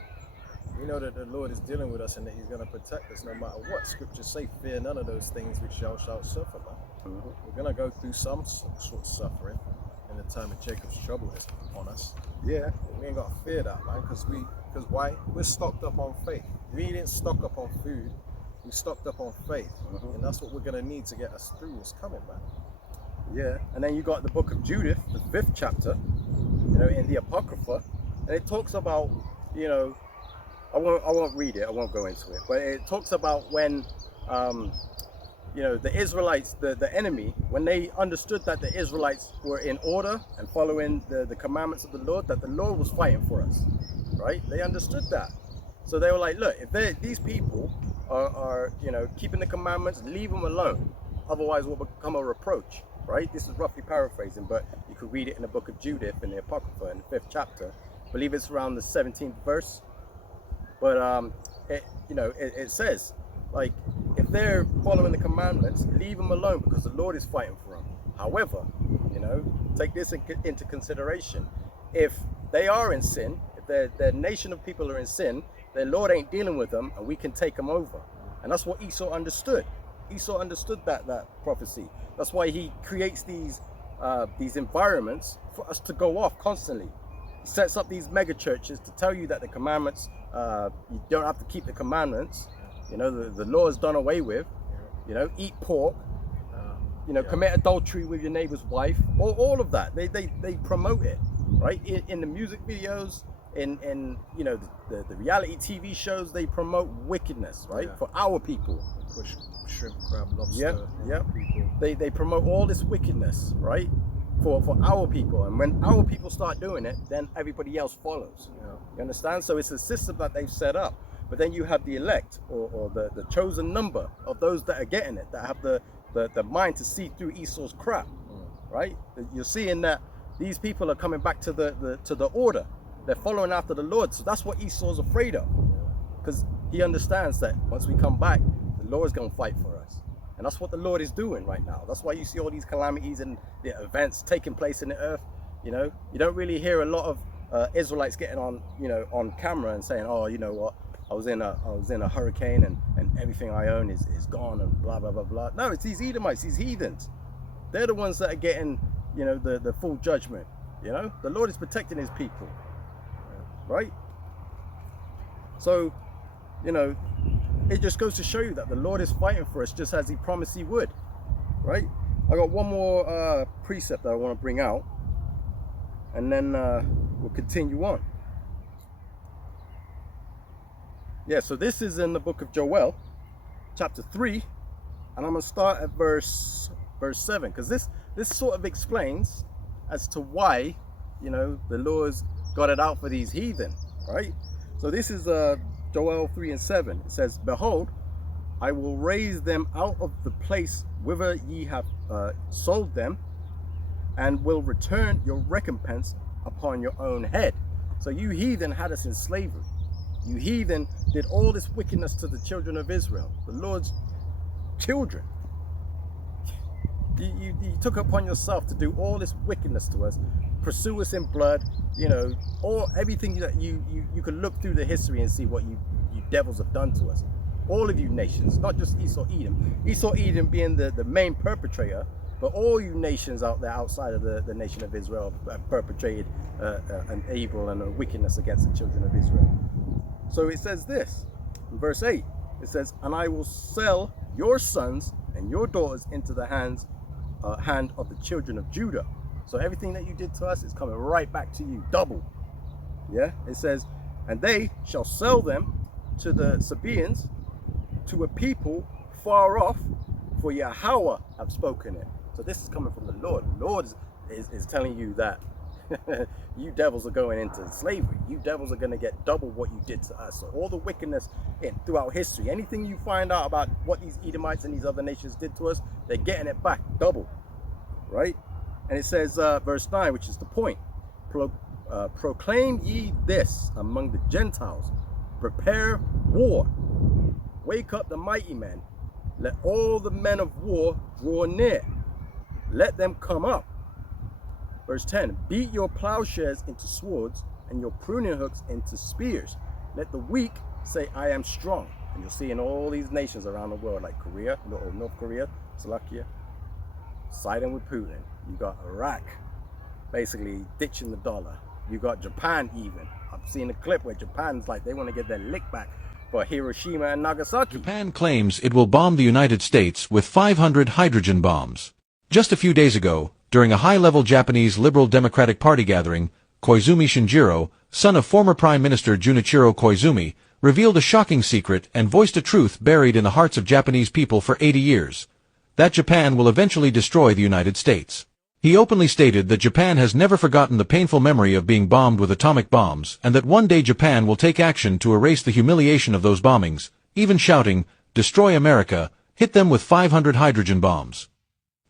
that the Lord is dealing with us and that he's going to protect us no matter what. Scriptures say, fear none of those things which shall suffer, man. We're going to go through some sort of suffering in the time of Jacob's trouble that's upon us. Yeah. We ain't got to fear that, man, because why? We're stocked up on faith. We didn't stock up on food. We stocked up on faith. And that's what we're going to need to get us through what's coming, man. Yeah, and then you got the book of Judith, the 5th chapter, you know, in the Apocrypha, and it talks about, you know, I won't read it, I won't go into it, but it talks about when, you know, the Israelites, the enemy, when they understood that the Israelites were in order and following the commandments of the Lord, that the Lord was fighting for us, right? They understood that. So they were like, look, if these people are, you know, keeping the commandments, leave them alone. Otherwise we'll become a reproach, right? This is roughly paraphrasing, but you could read it in the book of Judith in the Apocrypha in the 5th chapter. I believe it's around the 17th verse. But it says, like, if they're following the commandments, leave them alone because the Lord is fighting for them. However, you know, take this into consideration. If they are in sin, if their nation of people are in sin, their Lord ain't dealing with them, and we can take them over. And that's what Esau understood. Esau understood that prophecy. That's why he creates these environments for us to go off constantly. He sets up these mega churches to tell you that the commandments, you don't have to keep the commandments. You know, the law is done away with. You know, eat pork. You know, commit adultery with your neighbor's wife. All of that. They promote it, right? In the music videos, in you know, the reality TV shows, they promote wickedness, right? For our people. Push shrimp, crab, lobster. Yep. They promote all this wickedness, right? For our people, and when our people start doing it, then everybody else follows. You understand? So it's a system that they've set up. But then you have the elect, or the chosen number of those that are getting it, that have the mind to see through Esau's crap, right? You're seeing that these people are coming back to the order. They're following after the Lord. So that's what Esau's afraid of, because he understands that once we come back, the Lord is going to fight for us. And that's what the Lord is doing right now. That's why you see all these calamities and the events taking place in the earth. You know, you don't really hear a lot of Israelites getting on, you know, on camera and saying, oh, you know what, I was in a hurricane and everything I own is gone and blah blah blah blah. No, it's these Edomites, these heathens. They're the ones that are getting, you know, the full judgment. You know, the Lord is protecting his people, right? So, you know, it just goes to show you that the Lord is fighting for us just as he promised he would, right? I got one more precept that I want to bring out, and then we'll continue on. Yeah, so this is in the book of Joel, chapter 3, and I'm going to start at verse 7, because this sort of explains as to why, you know, the Lord's got it out for these heathen, right? So this is Joel 3 and 7. It says, behold, I will raise them out of the place whither ye have sold them, and will return your recompense upon your own head. So you heathen had us in slavery. You heathen did all this wickedness to the children of Israel, the Lord's children. You took upon yourself to do all this wickedness to us, pursue us in blood, you know, everything that you could look through the history and see what you devils have done to us. All of you nations, not just Esau Edom. Esau Edom being the main perpetrator, but all you nations out there outside of the nation of Israel have perpetrated an evil and a wickedness against the children of Israel. So it says this, in verse 8, it says, and I will sell your sons and your daughters into the hand of the children of Judah. So everything that you did to us is coming right back to you, double. Yeah, it says, and they shall sell them to the Sabaeans, to a people far off, for Yahweh have spoken it. So this is coming from the Lord. The Lord is telling you that you devils are going into slavery. You devils are going to get double what you did to us. So all the wickedness throughout history, anything you find out about what these Edomites and these other nations did to us, they're getting it back double, right? And it says, verse 9, which is the point, proclaim ye this among the Gentiles, prepare war, wake up the mighty men, let all the men of war draw near, let them come up. Verse 10, beat your plowshares into swords and your pruning hooks into spears. Let the weak say, I am strong. And you'll see in all these nations around the world, like Korea, or North Korea, Slovakia, siding with Putin. You got Iraq, basically ditching the dollar. You got Japan even. I've seen a clip where Japan's like, they want to get their lick back for Hiroshima and Nagasaki. Japan claims it will bomb the United States with 500 hydrogen bombs. Just a few days ago, during a high-level Japanese Liberal Democratic Party gathering, Koizumi Shinjiro, son of former Prime Minister Junichiro Koizumi, revealed a shocking secret and voiced a truth buried in the hearts of Japanese people for 80 years. That Japan will eventually destroy the United States. He openly stated that Japan has never forgotten the painful memory of being bombed with atomic bombs, and that one day Japan will take action to erase the humiliation of those bombings, even shouting, "Destroy America, hit them with 500 hydrogen bombs."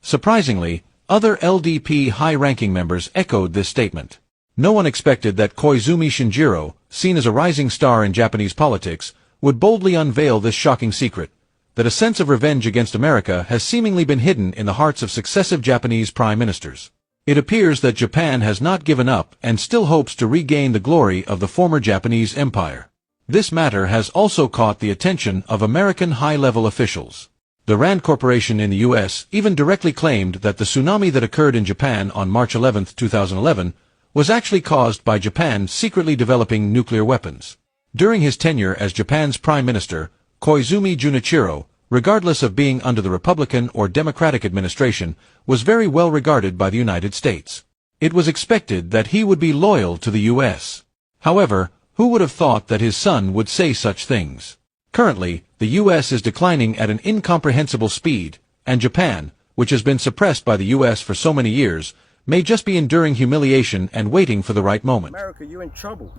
Surprisingly, other LDP high-ranking members echoed this statement. No one expected that Koizumi Shinjiro, seen as a rising star in Japanese politics, would boldly unveil this shocking secret, that a sense of revenge against America has seemingly been hidden in the hearts of successive Japanese prime ministers. It appears that Japan has not given up and still hopes to regain the glory of the former Japanese empire. This matter has also caught the attention of American high-level officials. The Rand Corporation in the U.S. even directly claimed that the tsunami that occurred in Japan on March 11, 2011, was actually caused by Japan secretly developing nuclear weapons. During his tenure as Japan's prime minister, Koizumi Junichiro, regardless of being under the Republican or Democratic administration, was very well regarded by the United States. It was expected that he would be loyal to the U.S. However, who would have thought that his son would say such things? Currently, the U.S. is declining at an incomprehensible speed, and Japan, which has been suppressed by the U.S. for so many years, may just be enduring humiliation and waiting for the right moment. America, you're in trouble.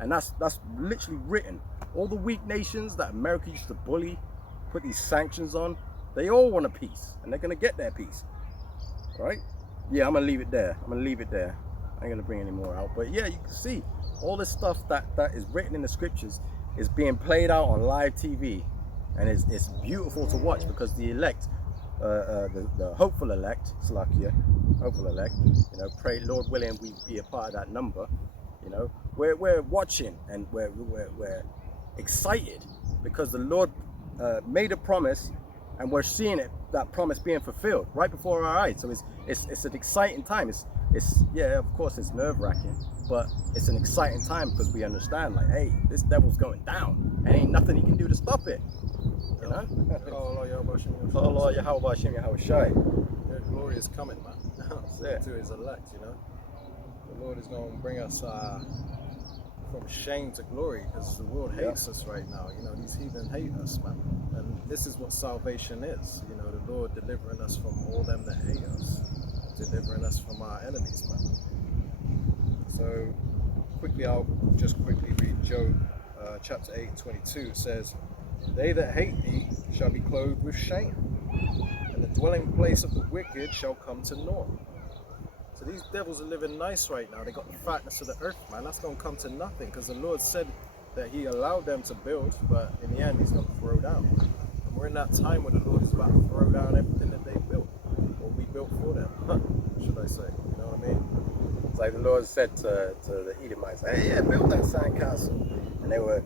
And that's literally written. All the weak nations that America used to bully, put these sanctions on, they all want a peace, and they're gonna get their peace, right? Yeah, I'm gonna leave it there. I ain't gonna bring any more out, but yeah, you can see all this stuff that is written in the scriptures is being played out on live TV, and it's beautiful to watch, because the elect, the hopeful elect, Slovakia, hopeful elect, you know, pray Lord willing we be a part of that number. You know, we're watching, and we're excited because the Lord made a promise, and we're seeing that promise being fulfilled right before our eyes. So it's an exciting time. It's yeah, of course it's nerve-wracking, but it's an exciting time because we understand, like, hey, this devil's going down, and ain't nothing he can do to stop it. You know? Their glory is coming, man. To his elect, you know. The Lord is going to bring us from shame to glory, because the world hates us right now. You know, these heathen hate us, man. And this is what salvation is. You know, the Lord delivering us from all them that hate us, delivering us from our enemies, man. So, I'll just quickly read Job chapter 8:22. It says, "They that hate thee shall be clothed with shame, and the dwelling place of the wicked shall come to naught." So these devils are living nice right now. They got the fatness of the earth, man. That's going to come to nothing, because the Lord said that he allowed them to build, but in the end he's going to throw down. And we're in that time where the Lord is about to throw down everything that they built, or we built for them, should I say. You know what I mean? It's like the Lord said to the Edomites, hey, yeah, build that sandcastle. And they were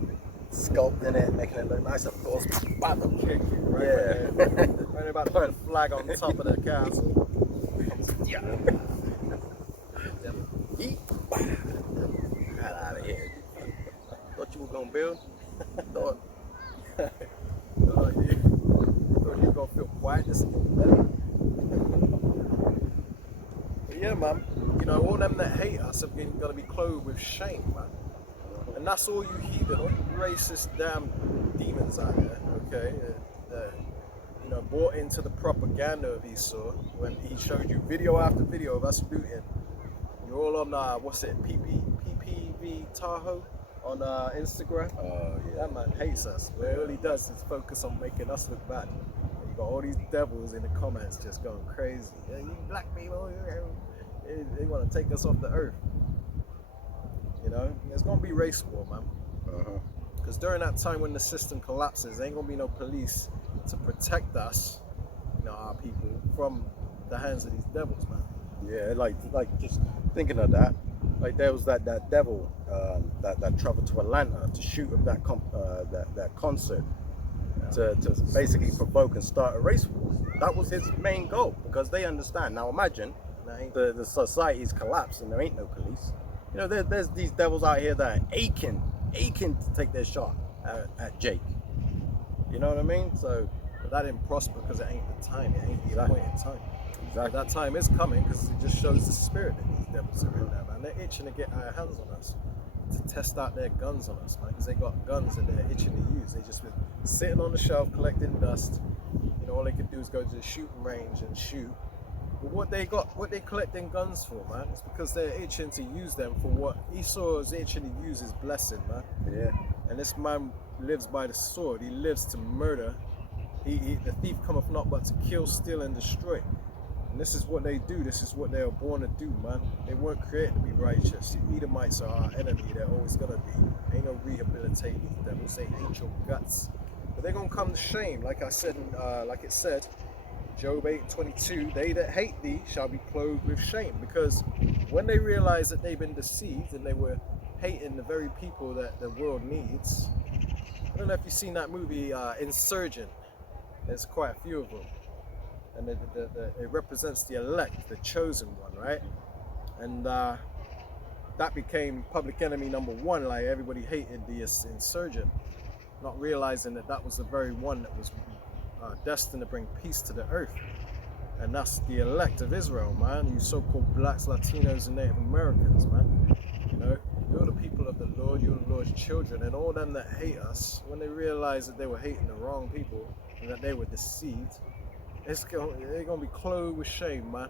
sculpting it, making it look nice. Of course, about to kick you, right? Yeah. When they're about to put a flag on the top of the castle. Yeah. Get out of here. Thought you were gonna build? Thought you were gonna feel quiet this better. Yeah, man. You know, all them that hate us are gonna be clothed with shame, man. And that's all you heathen, all you racist damn demons out there, okay? You know, bought into the propaganda of Esau when he showed you video after video of us looting. You're all on what's it, PPV Tahoe on Instagram. Yeah. That man hates us. But all he does is focus on making us look bad. And you got all these devils in the comments just going crazy. Yeah, you black people, they want to take us off the earth. You know, there's gonna be race war, man. Because during that time when the system collapses, there ain't gonna be no police to protect us, you know, our people, from the hands of these devils, man. Yeah, like just thinking of that, like there was that devil that traveled to Atlanta to shoot up that concert, to basically provoke and start a race war. That was his main goal, because they understand. Now imagine the society's collapsed and there ain't no police. You know, there's these devils out here that are aching to take their shot at Jake. You know what I mean? So, but that didn't prosper because it ain't the time. It ain't the appointed time. Exactly. But that time is coming because it just shows the spirit that these devils are in there, man. They're itching to get our hands on us, to test out their guns on us, man, because they got guns and they're itching to use. They just been sitting on the shelf collecting dust. You know, all they could do is go to the shooting range and shoot. But what they collecting guns for, man, it's because they're itching to use them for what Esau is itching to use his blessing, man. Yeah. And this man lives by the sword. He lives to murder. The thief cometh not but to kill, steal, and destroy. And this is what they do. This is what they are born to do, man. They weren't created to be righteous. The Edomites are our enemy. They're always gonna be. Ain't no rehabilitating these devils. They hate your guts. But they're gonna come to shame, like I said, like it said, Job 8:22. They that hate thee shall be clothed with shame, because when they realize that they've been deceived and they were hating the very people that the world needs. I don't know if you've seen that movie Insurgent. There's quite a few of them, and it represents the elect, the chosen one, right? And that became public enemy number one. Like, everybody hated the insurgent, not realizing that that was the very one that was destined to bring peace to the earth. And that's the elect of Israel, man. You so-called blacks, Latinos, and Native Americans, man. You know, you're the people of the Lord, you're the Lord's children, and all them that hate us, when they realize that they were hating the wrong people and that they were deceived, they're going to be clothed with shame, man.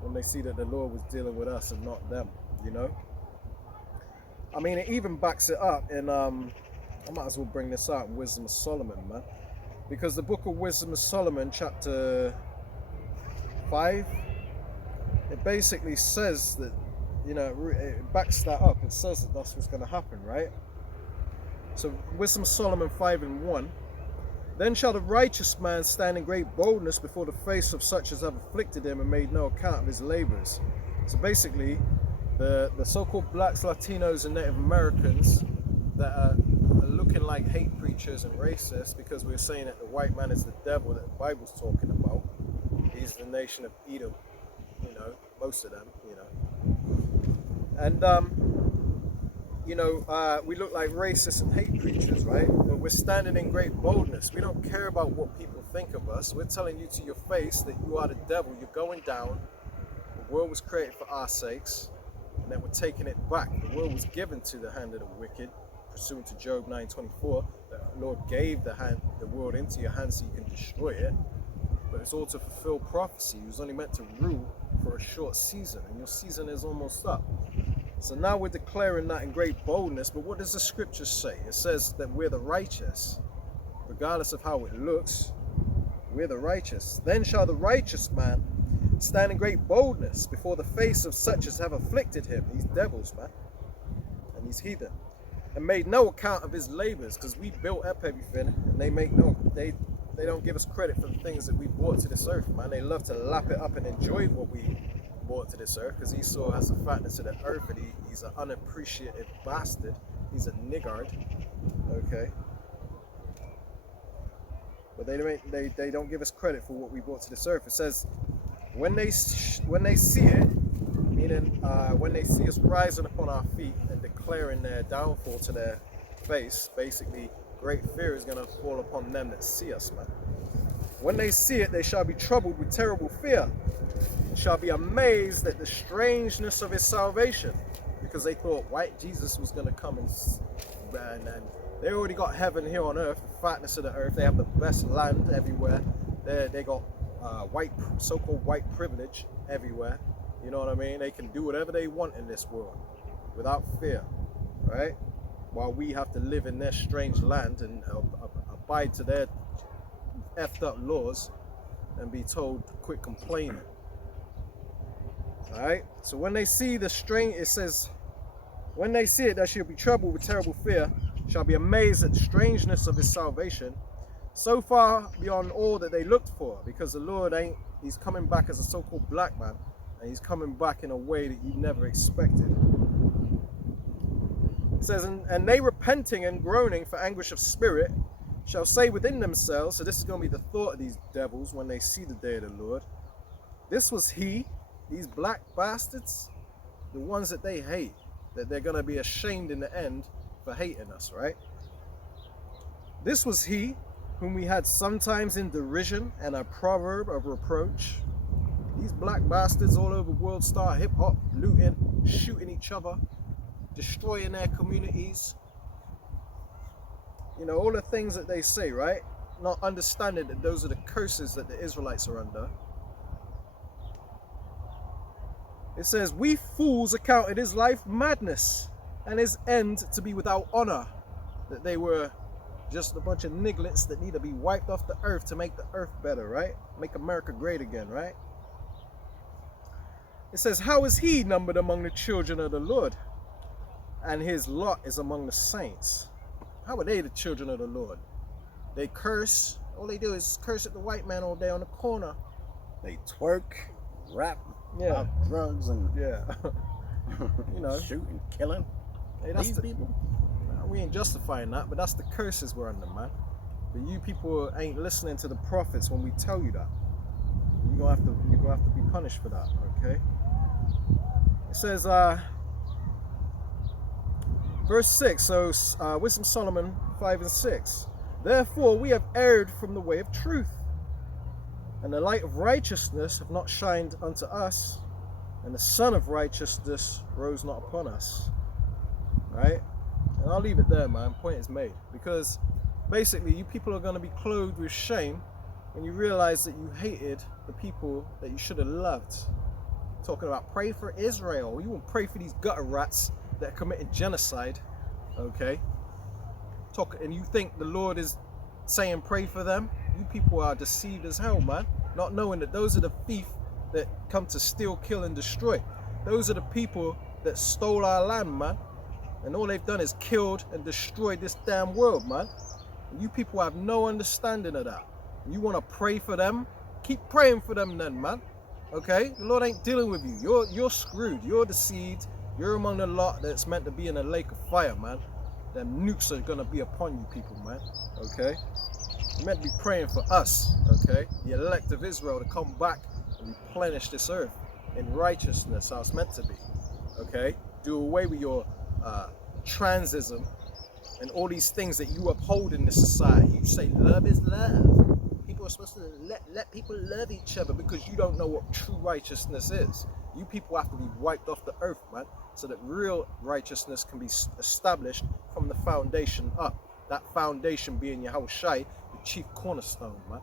When they see that the Lord was dealing with us and not them, you know? I mean, it even backs it up in, I might as well bring this out in Wisdom of Solomon, man. Because the book of Wisdom of Solomon, chapter 5, it basically says that, you know, it backs that up. It says that that's what's going to happen, right? So Wisdom of Solomon 5:1. Then shall the righteous man stand in great boldness before the face of such as have afflicted him and made no account of his labors. So basically, the so-called blacks, Latinos, and Native Americans that are looking like hate preachers and racists because we're saying that the white man is the devil that the Bible's talking about. He's the nation of Edom, you know, most of them, you know. And, you know, we look like racists and hate preachers, right? But we're standing in great boldness. We don't care about what people think of us. We're telling you to your face that you are the devil. You're going down. The world was created for our sakes, and that we're taking it back. The world was given to the hand of the wicked, pursuant to Job 9:24. The Lord gave the world into your hands so you can destroy it. But it's all to fulfill prophecy. He was only meant to rule for a short season, and your season is almost up. So now we're declaring that in great boldness. But what does the scripture say? It says that we're the righteous, regardless of how it looks. We're the righteous. Then shall the righteous man stand in great boldness before the face of such as have afflicted him, these devils, man, and these heathen, and made no account of his labors, because we built up everything, and they don't give us credit for the things that we brought to this earth, man. They love to lap it up and enjoy what we brought to this earth, because Esau has the fatness of the earth, and he's an unappreciative bastard. He's a niggard, okay? But they don't give us credit for what we brought to this earth. It says, when they see it, meaning when they see us rising upon our feet and declaring their downfall to their face, basically, great fear is going to fall upon them that see us, man. When they see it, they shall be troubled with terrible fear, and shall be amazed at the strangeness of his salvation, because they thought white Jesus was going to come and they already got heaven here on earth, the fatness of the earth. They have the best land everywhere. They got so-called white privilege everywhere. You know what I mean? They can do whatever they want in this world without fear, right? While we have to live in their strange land and abide to their effed up laws and be told to quit complaining. All right? So when they see the strange, it says, when they see it, they shall be troubled with terrible fear, shall be amazed at the strangeness of his salvation, so far beyond all that they looked for, because the Lord he's coming back as a so-called black man, and he's coming back in a way that you never expected. It says, and they repenting and groaning for anguish of spirit shall say within themselves, so this is going to be the thought of these devils when they see the day of the Lord, this was he, these black bastards, the ones that they hate, that they're going to be ashamed in the end for hating us, right? This was he whom we had sometimes in derision and a proverb of reproach. These black bastards all over World Star Hip Hop, looting, shooting each other, destroying their communities. You know, all the things that they say, right? Not understanding that those are the curses that the Israelites are under. It says, we fools accounted his life madness and his end to be without honor. That they were just a bunch of nigglets that need to be wiped off the earth to make the earth better, right? Make America great again, right? It says, how is he numbered among the children of the Lord? And his lot is among the saints. How are they the children of the Lord? They curse. All they do is curse at the white man all day on the corner. They twerk, rap, Yeah. about drugs, and Yeah. You know. shooting, killing. Hey, that's These the, people. we ain't justifying that, but that's the curses we're under, man. But you people ain't listening to the prophets when we tell you that. You're gonna have to be punished for that, okay? It says, verse 6, so Wisdom Solomon 5 and 6. Therefore we have erred from the way of truth, and the light of righteousness have not shined unto us, and the sun of righteousness rose not upon us. Right? And I'll leave it there, man. Point is made. Because basically you people are going to be clothed with shame when you realize that you hated the people that you should have loved. Talking about pray for Israel. You won't pray for these gutter rats that are committing genocide. Okay? And you think the Lord is saying pray for them? You people are deceived as hell, man. Not knowing that those are the thief that come to steal, kill, and destroy. Those are the people that stole our land, man. And all they've done is killed and destroyed this damn world, man. And you people have no understanding of that. You want to pray for them? Keep praying for them then, man. Okay? The Lord ain't dealing with you. You're screwed. You're deceived. You're among the lot that's meant to be in a lake of fire, man. Them nukes are gonna be upon you people, man. Okay? You're meant to be praying for us, okay? The elect of Israel to come back and replenish this earth in righteousness, how it's meant to be. Okay? Do away with your transism and all these things that you uphold in this society. You say love is love. People are supposed to let people love each other because you don't know what true righteousness is. You people have to be wiped off the earth, man, so that real righteousness can be established from the foundation up. That foundation being Yahushai, the chief cornerstone, man.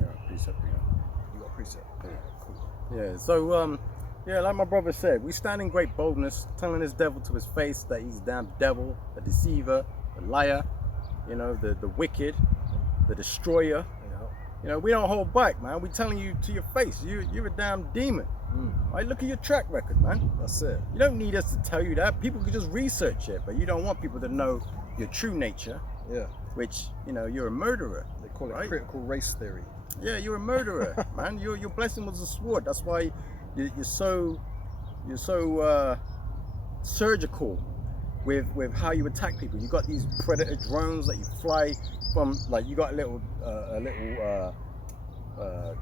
Yeah, precept, You got a precept. yeah. Cool. Yeah, so yeah, like my brother said, we stand in great boldness, telling this devil to his face that he's a damn devil, a deceiver, a liar, you know, the wicked, the destroyer. You know, we don't hold back, man. We telling you to your face, you're a damn demon. Right? Look at your track record, man. That's it. You don't need us to tell you that. People can just research it, but you don't want people to know your true nature, Yeah. which, you know, you're a murderer. They call it right? critical race theory. Yeah, you're a murderer, man. Your blessing was a sword. That's why you're so surgical with how you attack people. You got these predator drones that you fly from, like you got a little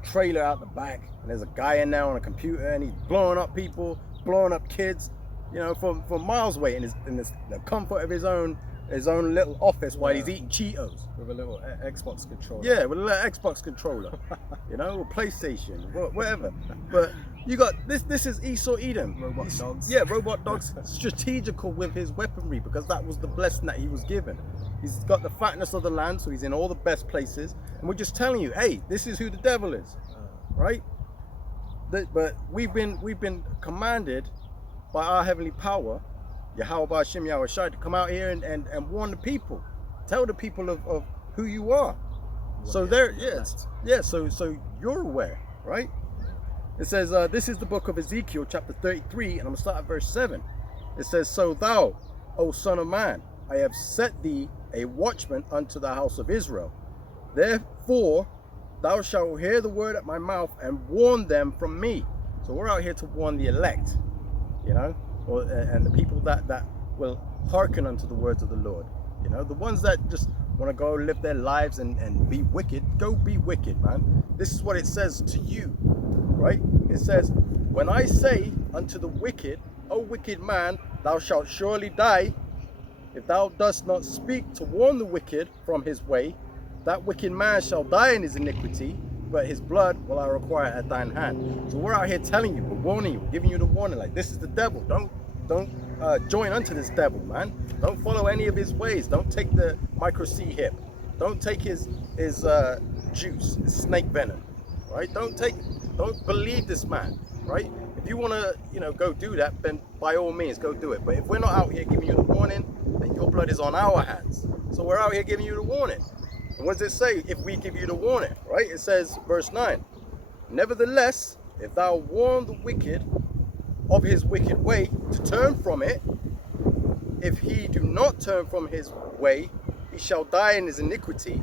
trailer out the back, and there's a guy in there on a computer, and he's blowing up people, blowing up kids, you know, from miles away in the comfort of his own little office while he's eating Cheetos With a little Xbox controller. Yeah, with a little Xbox controller, you know, or PlayStation, whatever. But you got this is Esau Edom. Robot dogs. Yeah, robot dogs, strategical with his weaponry because that was the blessing that he was given. He's got the fatness of the land, so he's in all the best places. And we're just telling you, hey, this is who the devil is, right? But we've been commanded by our heavenly power, Yahweh Ba'Shem Yahushai, to come out here and warn the people, tell the people of who you are. So there, yes, yeah. So you're aware, right? It says this is the book of Ezekiel, chapter 33, and I'm gonna start at verse 7. It says, "So thou, O son of man, I have set thee a watchman unto the house of Israel. Therefore, thou shalt hear the word at my mouth and warn them from me." So we're out here to warn the elect, you know, and the people that will hearken unto the words of the Lord. You know, the ones that just want to go live their lives and be wicked, go be wicked, man. This is what it says to you, right? It says, "When I say unto the wicked, O wicked man, thou shalt surely die if thou dost not speak to warn the wicked from his way. That wicked man shall die in his iniquity, but his blood will I require at thine hand. So we're out here telling you, we're warning you, giving you the warning, like this is the devil. Don't join unto this devil, man. Don't follow any of his ways. Don't take the micro C hip. Don't take his juice, his snake venom, right? Don't believe this man, right? If you want to, go do that, then by all means, go do it. But if we're not out here giving you the warning, then your blood is on our hands. So we're out here giving you the warning. And what does it say if we give you the warning, right? It says, verse 9, nevertheless, if thou warn the wicked of his wicked way to turn from it, if he do not turn from his way, he shall die in his iniquity,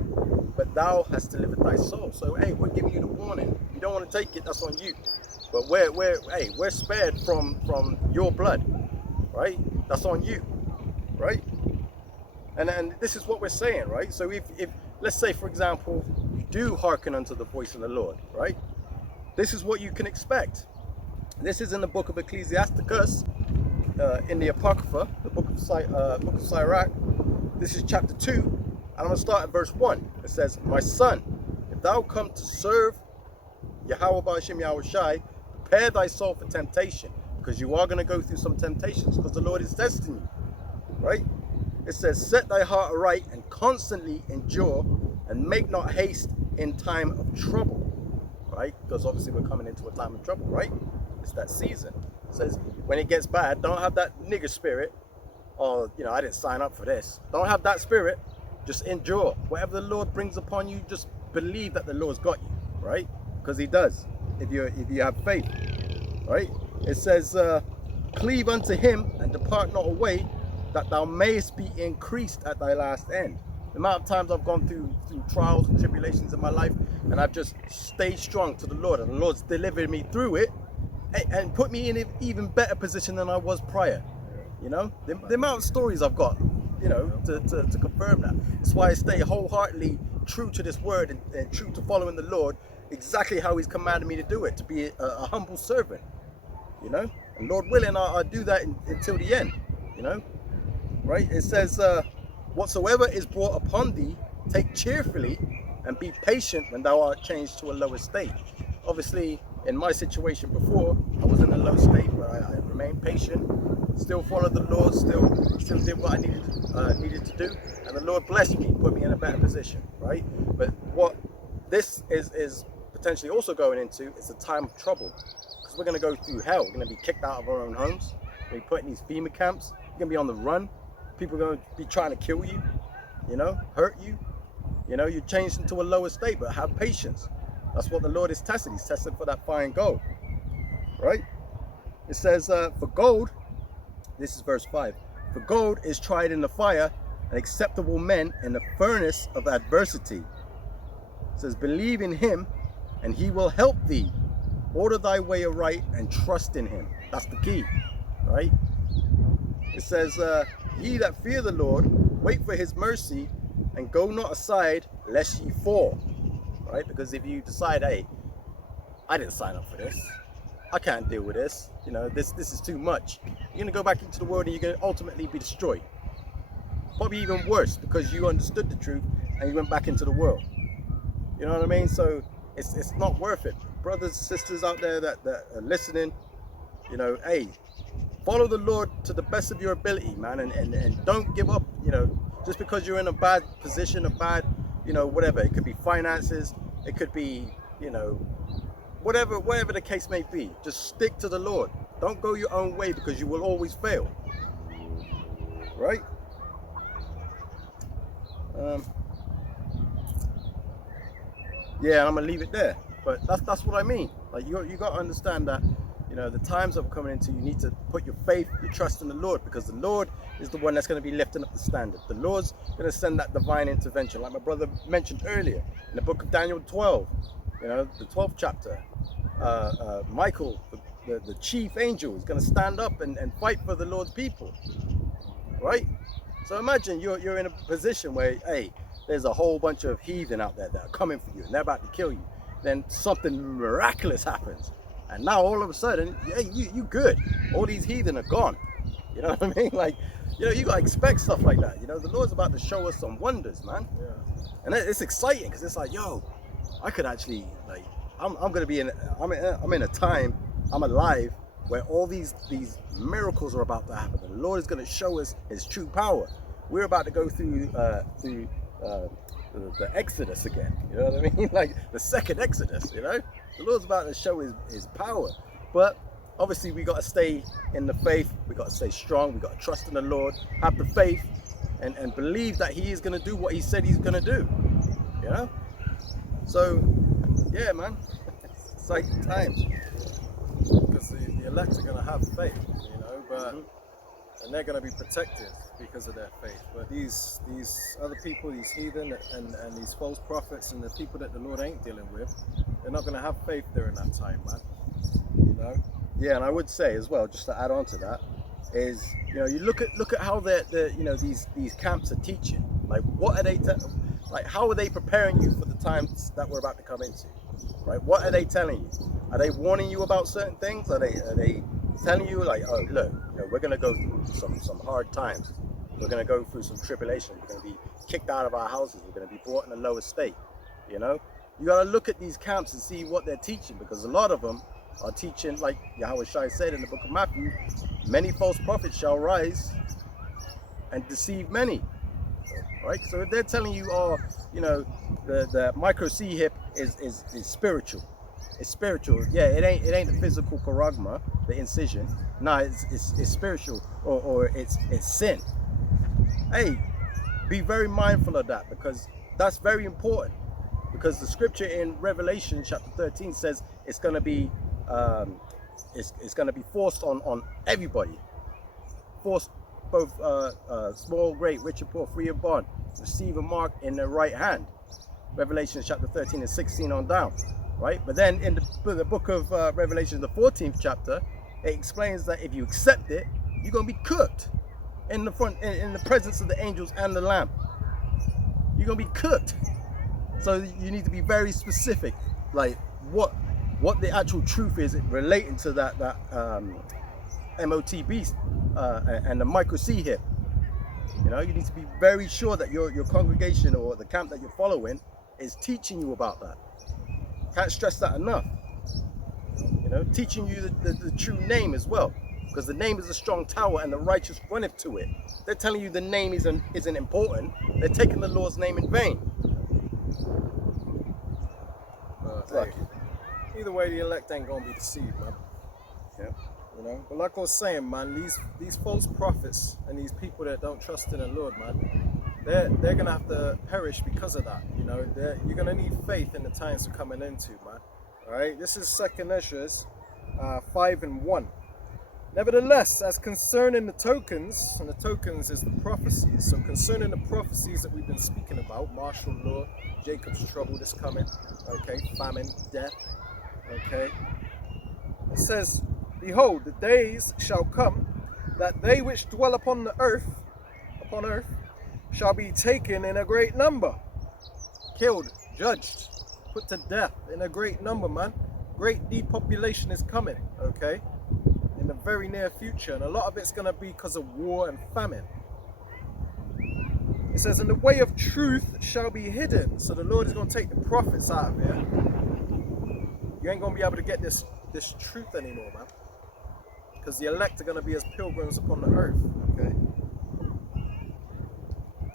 but thou hast delivered thy soul. So, hey, we're giving you the warning. You don't want to take it, that's on you. But we're spared from your blood, right? That's on you, right? And this is what we're saying, right? So if let's say, for example, you do hearken unto the voice of the Lord, right? This is what you can expect. This is in the book of Ecclesiasticus, in the Apocrypha, the book of Sirach. This is chapter 2, and I'm going to start at verse 1. It says, my son, if thou come to serve Yahweh Ba'ashem Yahweh Shai, prepare thy soul for temptation, because you are going to go through some temptations, because the Lord is testing you, right? It says, set thy heart aright and constantly endure, and make not haste in time of trouble, right? Because obviously we're coming into a time of trouble, right? It's that season. It says, when it gets bad, don't have that nigger spirit, or, I didn't sign up for this. Don't have that spirit. Just endure. Whatever the Lord brings upon you, just believe that the Lord's got you, right? Because he does, if you have faith, right? It says, cleave unto him and depart not away, that thou mayest be increased at thy last end. The amount of times I've gone through trials and tribulations in my life, and I've just stayed strong to the Lord, and the Lord's delivered me through it and put me in an even better position than I was prior. The amount of stories I've got, to confirm that. That's why I stay wholeheartedly true to this word and true to following the Lord exactly how he's commanded me to do it, to be a humble servant, and Lord willing, I'll do that until the end, right? It says, whatsoever is brought upon thee, take cheerfully, and be patient when thou art changed to a lower state. Obviously, in my situation before, I was in a low state, but I remained patient, still followed the Lord, still did what I needed to do, and the Lord blessed me, put me in a better position, right? But what this is potentially also going into is a time of trouble, because we're going to go through hell. We're going to be kicked out of our own homes. We're going to be put in these FEMA camps. We're going to be on the run. People are going to be trying to kill you, hurt you. You're changed into a lower state, but have patience. That's what the Lord is testing. He's testing for that fine gold, right? It says, for gold, this is verse 5, for gold is tried in the fire, and acceptable men in the furnace of adversity. It says, believe in him, and he will help thee. Order thy way aright, and trust in him. That's the key, right? It says, ye that fear the Lord, wait for his mercy, and go not aside, lest ye fall. Right? Because if you decide, hey, I didn't sign up for this, I can't deal with this, this is too much, you're going to go back into the world and you're going to ultimately be destroyed. Probably even worse, because you understood the truth and you went back into the world. You know what I mean? So it's not worth it. Brothers and sisters out there that are listening, hey, follow the Lord to the best of your ability, man, and don't give up, just because you're in a bad position, a bad, whatever. It could be finances, it could be, whatever the case may be. Just stick to the Lord. Don't go your own way, because you will always fail. Right? Yeah, I'm gonna leave it there. But that's what I mean. Like you got to understand that, the times that we're coming into, you need to put your faith, your trust in the Lord, because the Lord is the one that's going to be lifting up the standard. The Lord's going to send that divine intervention, like my brother mentioned earlier in the book of Daniel 12, the 12th chapter. Michael, the chief angel, is going to stand up and fight for the Lord's people, right? So imagine you're in a position where, hey, there's a whole bunch of heathen out there that are coming for you and they're about to kill you. Then something miraculous happens. And now all of a sudden, hey, you good. All these heathen are gone. You know what I mean? Like, you know, you gotta expect stuff like that. You know, the Lord's about to show us some wonders, man. Yeah. And it's exciting because it's like, yo, I could actually, like, I'm gonna be I'm in a time, I'm alive where all these miracles are about to happen. The Lord is gonna show us His true power. We're about to go through the Exodus again. You know what I mean? Like the second Exodus. You know, the Lord's about to show His power. But obviously, we got to stay in the faith. We got to stay strong. We got to trust in the Lord, have the faith, and believe that He is going to do what He said He's going to do. You know. So, yeah, man, it's like times. Because the elect are going to have faith, you know, but and they're going to be protected because of their faith. But these other people, these heathen and these false prophets and the people that the Lord ain't dealing with, they're not going to have faith during that time, man. You know. Yeah, and I would say as well, just to add on to that, is, you know, you look at how the you know, these camps are teaching. Like, what are they like? How are they preparing you for the times that we're about to come into? Right? What are they telling you? Are they warning you about certain things? Are they telling you, like, oh, look, you know, we're gonna go through some hard times. We're gonna go through some tribulation. We're gonna be kicked out of our houses. We're gonna be brought in a lower state. You know, you gotta look at these camps and see what they're teaching, because a lot of them are teaching, like Yahweh Shai said in the book of Matthew, many false prophets shall rise and deceive many. Right? So if they're telling you, oh, you know, the micro C hip is spiritual. It's spiritual. Yeah, it ain't the physical charagma, the incision. No, it's spiritual, or it's sin. Hey, be very mindful of that, because that's very important. Because the scripture in Revelation chapter 13 says it's going to be it's going to be forced on everybody. Forced, both small, great, rich and poor, free and bond, receive a mark in their right hand. Revelation chapter 13 and 16 on down, right? But then in the book of Revelation, the 14th chapter, it explains that if you accept it, you're going to be cooked in the presence of the angels and the Lamb. You're going to be cooked. So you need to be very specific, like what the actual truth is relating to that MOTB and the micro C hip. You know, you need to be very sure that your congregation or the camp that you're following is teaching you about that. Can't stress that enough. You know, teaching you the true name as well, because the name is a strong tower and the righteous runneth to it. They're telling you the name isn't important. They're taking the Lord's name in vain. Hey, either way, the elect ain't gonna be deceived, man. Yeah. You know, but like I was saying, man, these false prophets and these people that don't trust in the Lord, man, they're gonna have to perish because of that. You know, you're gonna need faith in the times we're coming into, man. All right, this is 2nd Esdras 5:1. Nevertheless, as concerning the tokens, and the tokens is the prophecies, so concerning the prophecies that we've been speaking about, martial law, Jacob's trouble that's coming, okay, famine, death, okay, it says, behold, the days shall come that they which dwell upon earth, shall be taken in a great number, killed, judged, put to death in a great number, man. Great depopulation is coming, okay, in the very near future, and a lot of it's going to be because of war and famine. It says, and the way of truth shall be hidden. So the Lord is going to take the prophets out of here. You ain't going to be able to get this truth anymore, man, because the elect are going to be as pilgrims upon the earth, okay.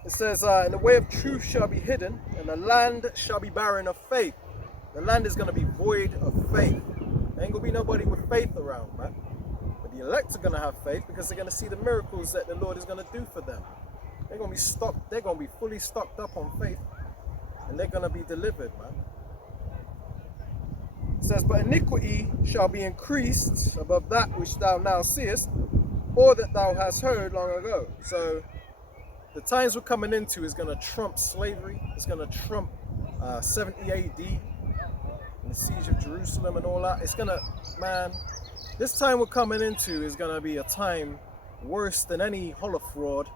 It says, and the way of truth shall be hidden, and the land shall be barren of faith. The land is going to be void of faith. There ain't going to be nobody with faith around, man. But the elect are going to have faith, because they're going to see the miracles that the Lord is going to do for them. They're going to be stocked. They're going to be fully stocked up on faith, and they're going to be delivered, man. It says, but iniquity shall be increased above that which thou now seest, or that thou hast heard long ago. So the times we're coming into is going to trump slavery. It's going to trump 70 AD and the siege of Jerusalem and all that. It's going to, man, this time we're coming into is going to be a time worse than any Holocaust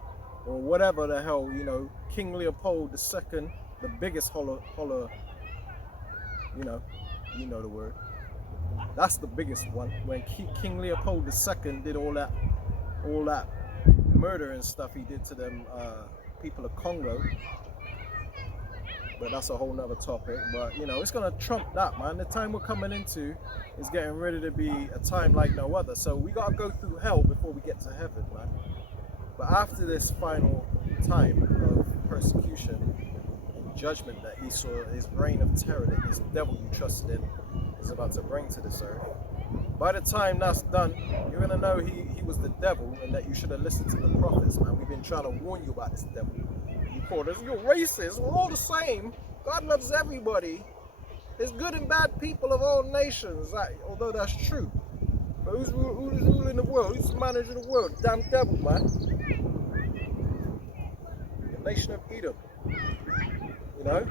or whatever the hell, you know, King Leopold II, the biggest you know the word. That's the biggest one, when King Leopold II did all that murder and stuff he did to them people of Congo. But that's a whole nother topic. But you know, it's gonna trump that, man. The time we're coming into is getting ready to be a time like no other. So we gotta go through hell before we get to heaven, man. But after this final time of persecution and judgment that he saw, his reign of terror that this devil you trusted in is about to bring to this earth. By the time that's done, you're gonna know he was the devil and that you should have listened to the prophets, man. We've been trying to warn you about this devil. You called us, you're racist, we're all the same. God loves everybody. There's good and bad people of all nations, although that's true. But who's ruling the world? Who's managing the world? Damn devil, man. The nation of Edom. You know?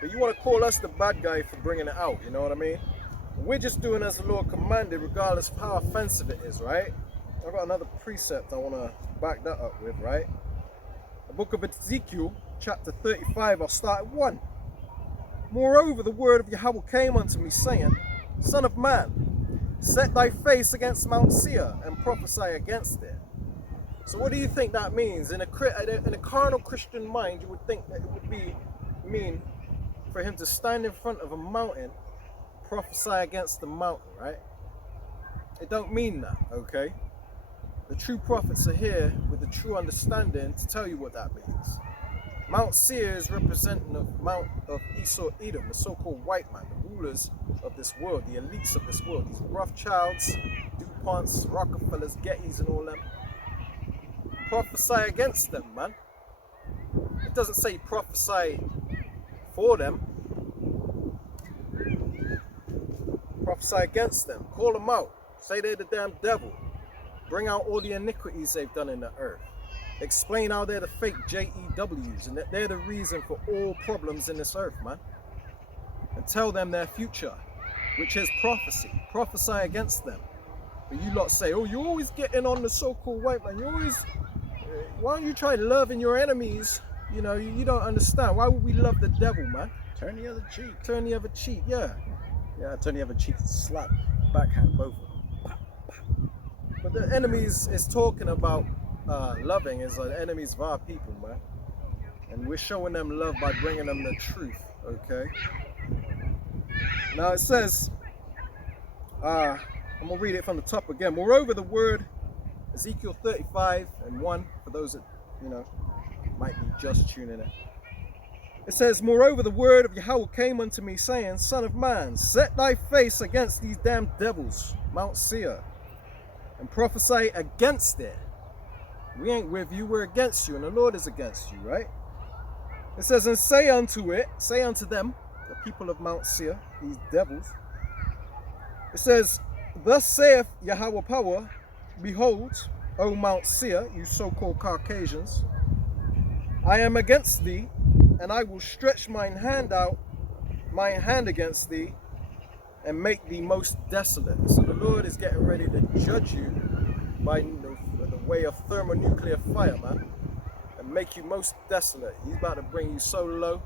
But you want to call us the bad guy for bringing it out, you know what I mean? We're just doing as the Lord commanded, regardless of how offensive it is, right? I've got another precept I want to back that up with, right? The book of Ezekiel, chapter 35, I'll start at 1. Moreover, the word of Yahweh came unto me, saying, Son of man, set thy face against Mount Seir and prophesy against it. So what do you think that means? In a carnal Christian mind, you would think that it would mean for him to stand in front of a mountain, prophesy against the mountain, right? It don't mean that, okay? The true prophets are here with the true understanding to tell you what that means. Mount Seir is representing the Mount of Esau Edom, the so-called white man, the rulers of this world, the elites of this world, these Rothschilds, DuPonts, Rockefellers, Gettys and all them. Prophesy against them, man. It doesn't say prophesy for them. Prophesy against them. Call them out. Say they're the damn devil. Bring out all the iniquities they've done in the earth. Explain how they're the fake JEWs and that they're the reason for all problems in this earth, man. And tell them their future, which is prophecy. Prophesy against them. But you lot say, oh, you're always getting on the so-called white man. You always, why don't you try loving your enemies? You know, you don't understand. Why would we love the devil, man? Turn the other cheek. Turn the other cheek, yeah. Yeah, turn the other cheek, slap, backhand, both of them. But the enemies is talking about loving is the enemies of our people, man. And we're showing them love by bringing them the truth, okay? Now it says, I'm going to read it from the top again. Moreover, the word, Ezekiel 35 and 1, for those that, you know, might be just tuning in. It says, moreover, the word of Yahweh came unto me, saying, Son of man, set thy face against these damn devils, Mount Seir, and prophesy against it. We ain't with you, we're against you, and the Lord is against you, right? It says, and say unto them, the people of Mount Seir, these devils. It says, thus saith Yahweh power, behold, O Mount Seir, you so-called Caucasians, I am against thee, and I will stretch mine hand against thee, and make thee most desolate. So the Lord is getting ready to judge you by the way of thermonuclear fire, man, and make you most desolate. He's about to bring you so low,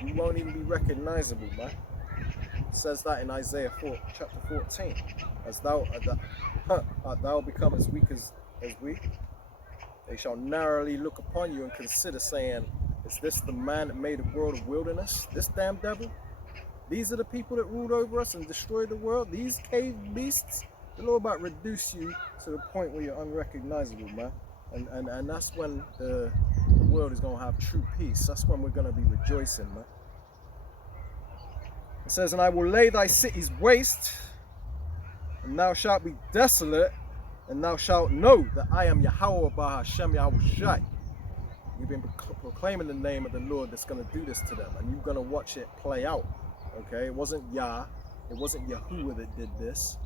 you won't even be recognizable, man. It says that in Isaiah 4, chapter 14. As thou become as weak as we, they shall narrowly look upon you and consider, saying, is this the man that made a world of wilderness? This damn devil? These are the people that ruled over us and destroyed the world? These cave beasts? The Lord about to reduce you to the point where you're unrecognizable, man. And that's when the world is going to have true peace. That's when we're going to be rejoicing, man. It says, and I will lay thy cities waste, and thou shalt be desolate, and thou shalt know that I am Yahweh Bahashem Yahushai. We've been proclaiming the name of the Lord that's going to do this to them, and you're going to watch it play out. Okay, it wasn't Yah, it wasn't Yahuwah that did this.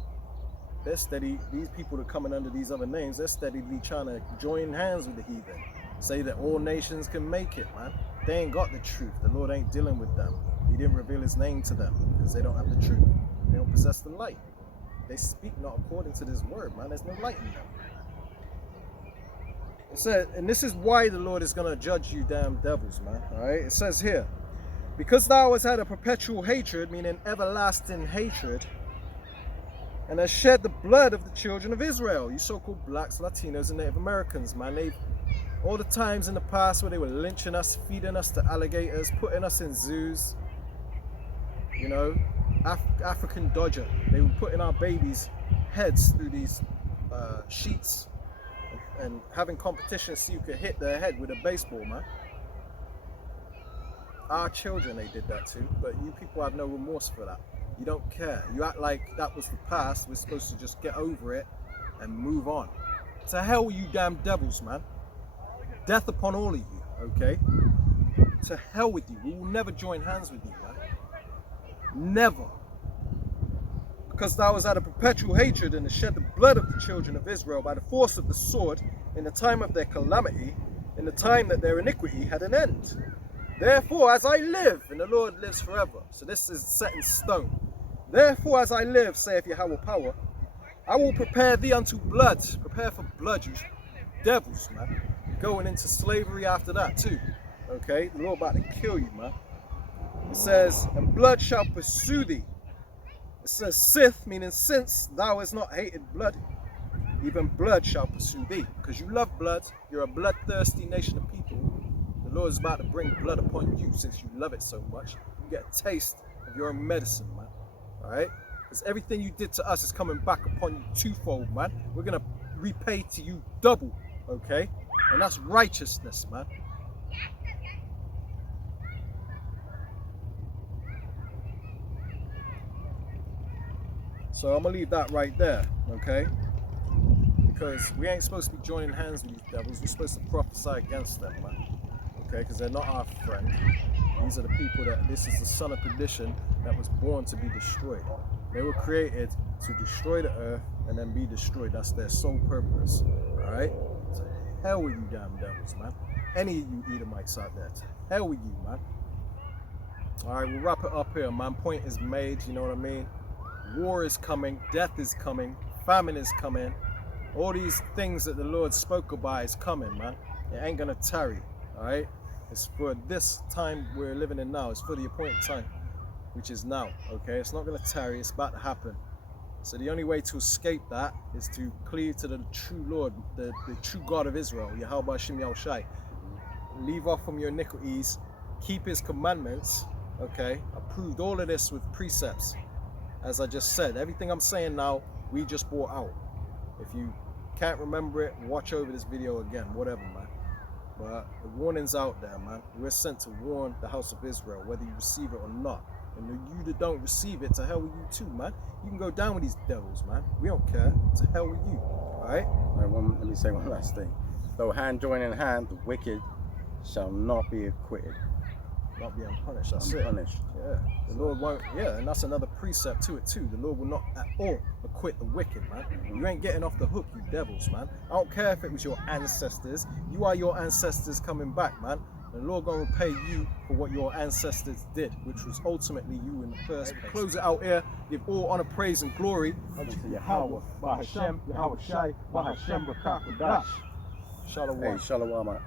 They're steady, these people that are coming under these other names, they're steadily trying to join hands with the heathen. Say that all nations can make it, man. They ain't got the truth. The Lord ain't dealing with them. He didn't reveal his name to them because they don't have the truth. They don't possess the light. They speak not according to this word, man. There's no light in them. It says, and this is why the Lord is going to judge you damn devils, man. All right, it says here, because thou hast had a perpetual hatred, meaning everlasting hatred, and has shed the blood of the children of Israel. You so-called blacks, Latinos, and Native Americans, man. They've all the times in the past where they were lynching us, feeding us to alligators, putting us in zoos. You know, African Dodger. They were putting our babies' heads through these sheets and having competitions so you could hit their head with a baseball, man. Our children, they did that too, but you people have no remorse for that. You don't care. You act like that was the past. We're supposed to just get over it and move on. To hell with you damn devils, man. Death upon all of you, okay? To hell with you. We will never join hands with you, man. Never. Because thou was out of perpetual hatred and has shed the blood of the children of Israel by the force of the sword in the time of their calamity, in the time that their iniquity had an end. Therefore, as I live, and the Lord lives forever. So this is set in stone. Therefore, as I live, saith Yahweh power, I will prepare thee unto blood. Prepare for blood, you devils, man. Going into slavery after that too. Okay? The Lord about to kill you, man. It says, and blood shall pursue thee. It says, sith, meaning since thou hast not hated blood, even blood shall pursue thee. Because you love blood, you're a bloodthirsty nation of people. The Lord is about to bring blood upon you since you love it so much. You get a taste of your own medicine, man. Alright? Because everything you did to us is coming back upon you twofold, man. We're going to repay to you double, okay? And that's righteousness, man. So I'm going to leave that right there, okay? Because we ain't supposed to be joining hands with these devils. We're supposed to prophesy against them, man. Okay? Because they're not our friend. These are the people that, this is the son of perdition that was born to be destroyed. They were created to destroy the earth and then be destroyed. That's their sole purpose, alright? So hell with you damn devils, man. Any of you Edomites out there, to hell with you, man. Alright, we'll wrap it up here, man. Point is made, you know what I mean? War is coming, death is coming, famine is coming. All these things that the Lord spoke about is coming, man. It ain't gonna tarry, alright? It's for this time we're living in now. It's for the appointed time, which is now, okay? It's not gonna tarry, it's about to happen. So the only way to escape that is to cleave to the true Lord, the true God of Israel, Yahweh Hashem Yahushai. Leave off from your iniquities, keep his commandments, okay? I proved all of this with precepts. As I just said, everything I'm saying now, we just brought out. If you can't remember it, watch over this video again, whatever, man. But the warning's out there, man. We're sent to warn the house of Israel, whether you receive it or not. And you that don't receive it, to hell with you too, man. You can go down with these devils, man. We don't care. To hell with you, all right? Let me say one last thing. Though hand join in hand, the wicked shall not be acquitted. Not be unpunished, that's Unpunished. it. Yeah, the Lord won't, yeah, and that's another precept to it too. The Lord will not at all acquit the wicked, man. You ain't getting off the hook, you devils, man. I don't care if it was your ancestors. You are your ancestors coming back, man. The Lord gonna repay you for what your ancestors did, which was ultimately you in the first place. Close it out here. Give all honor, praise, and glory unto Yahweh, Bahashem, Yahweh Shai, Bahashem, Rakakadash. Shalom. Hey, shalom.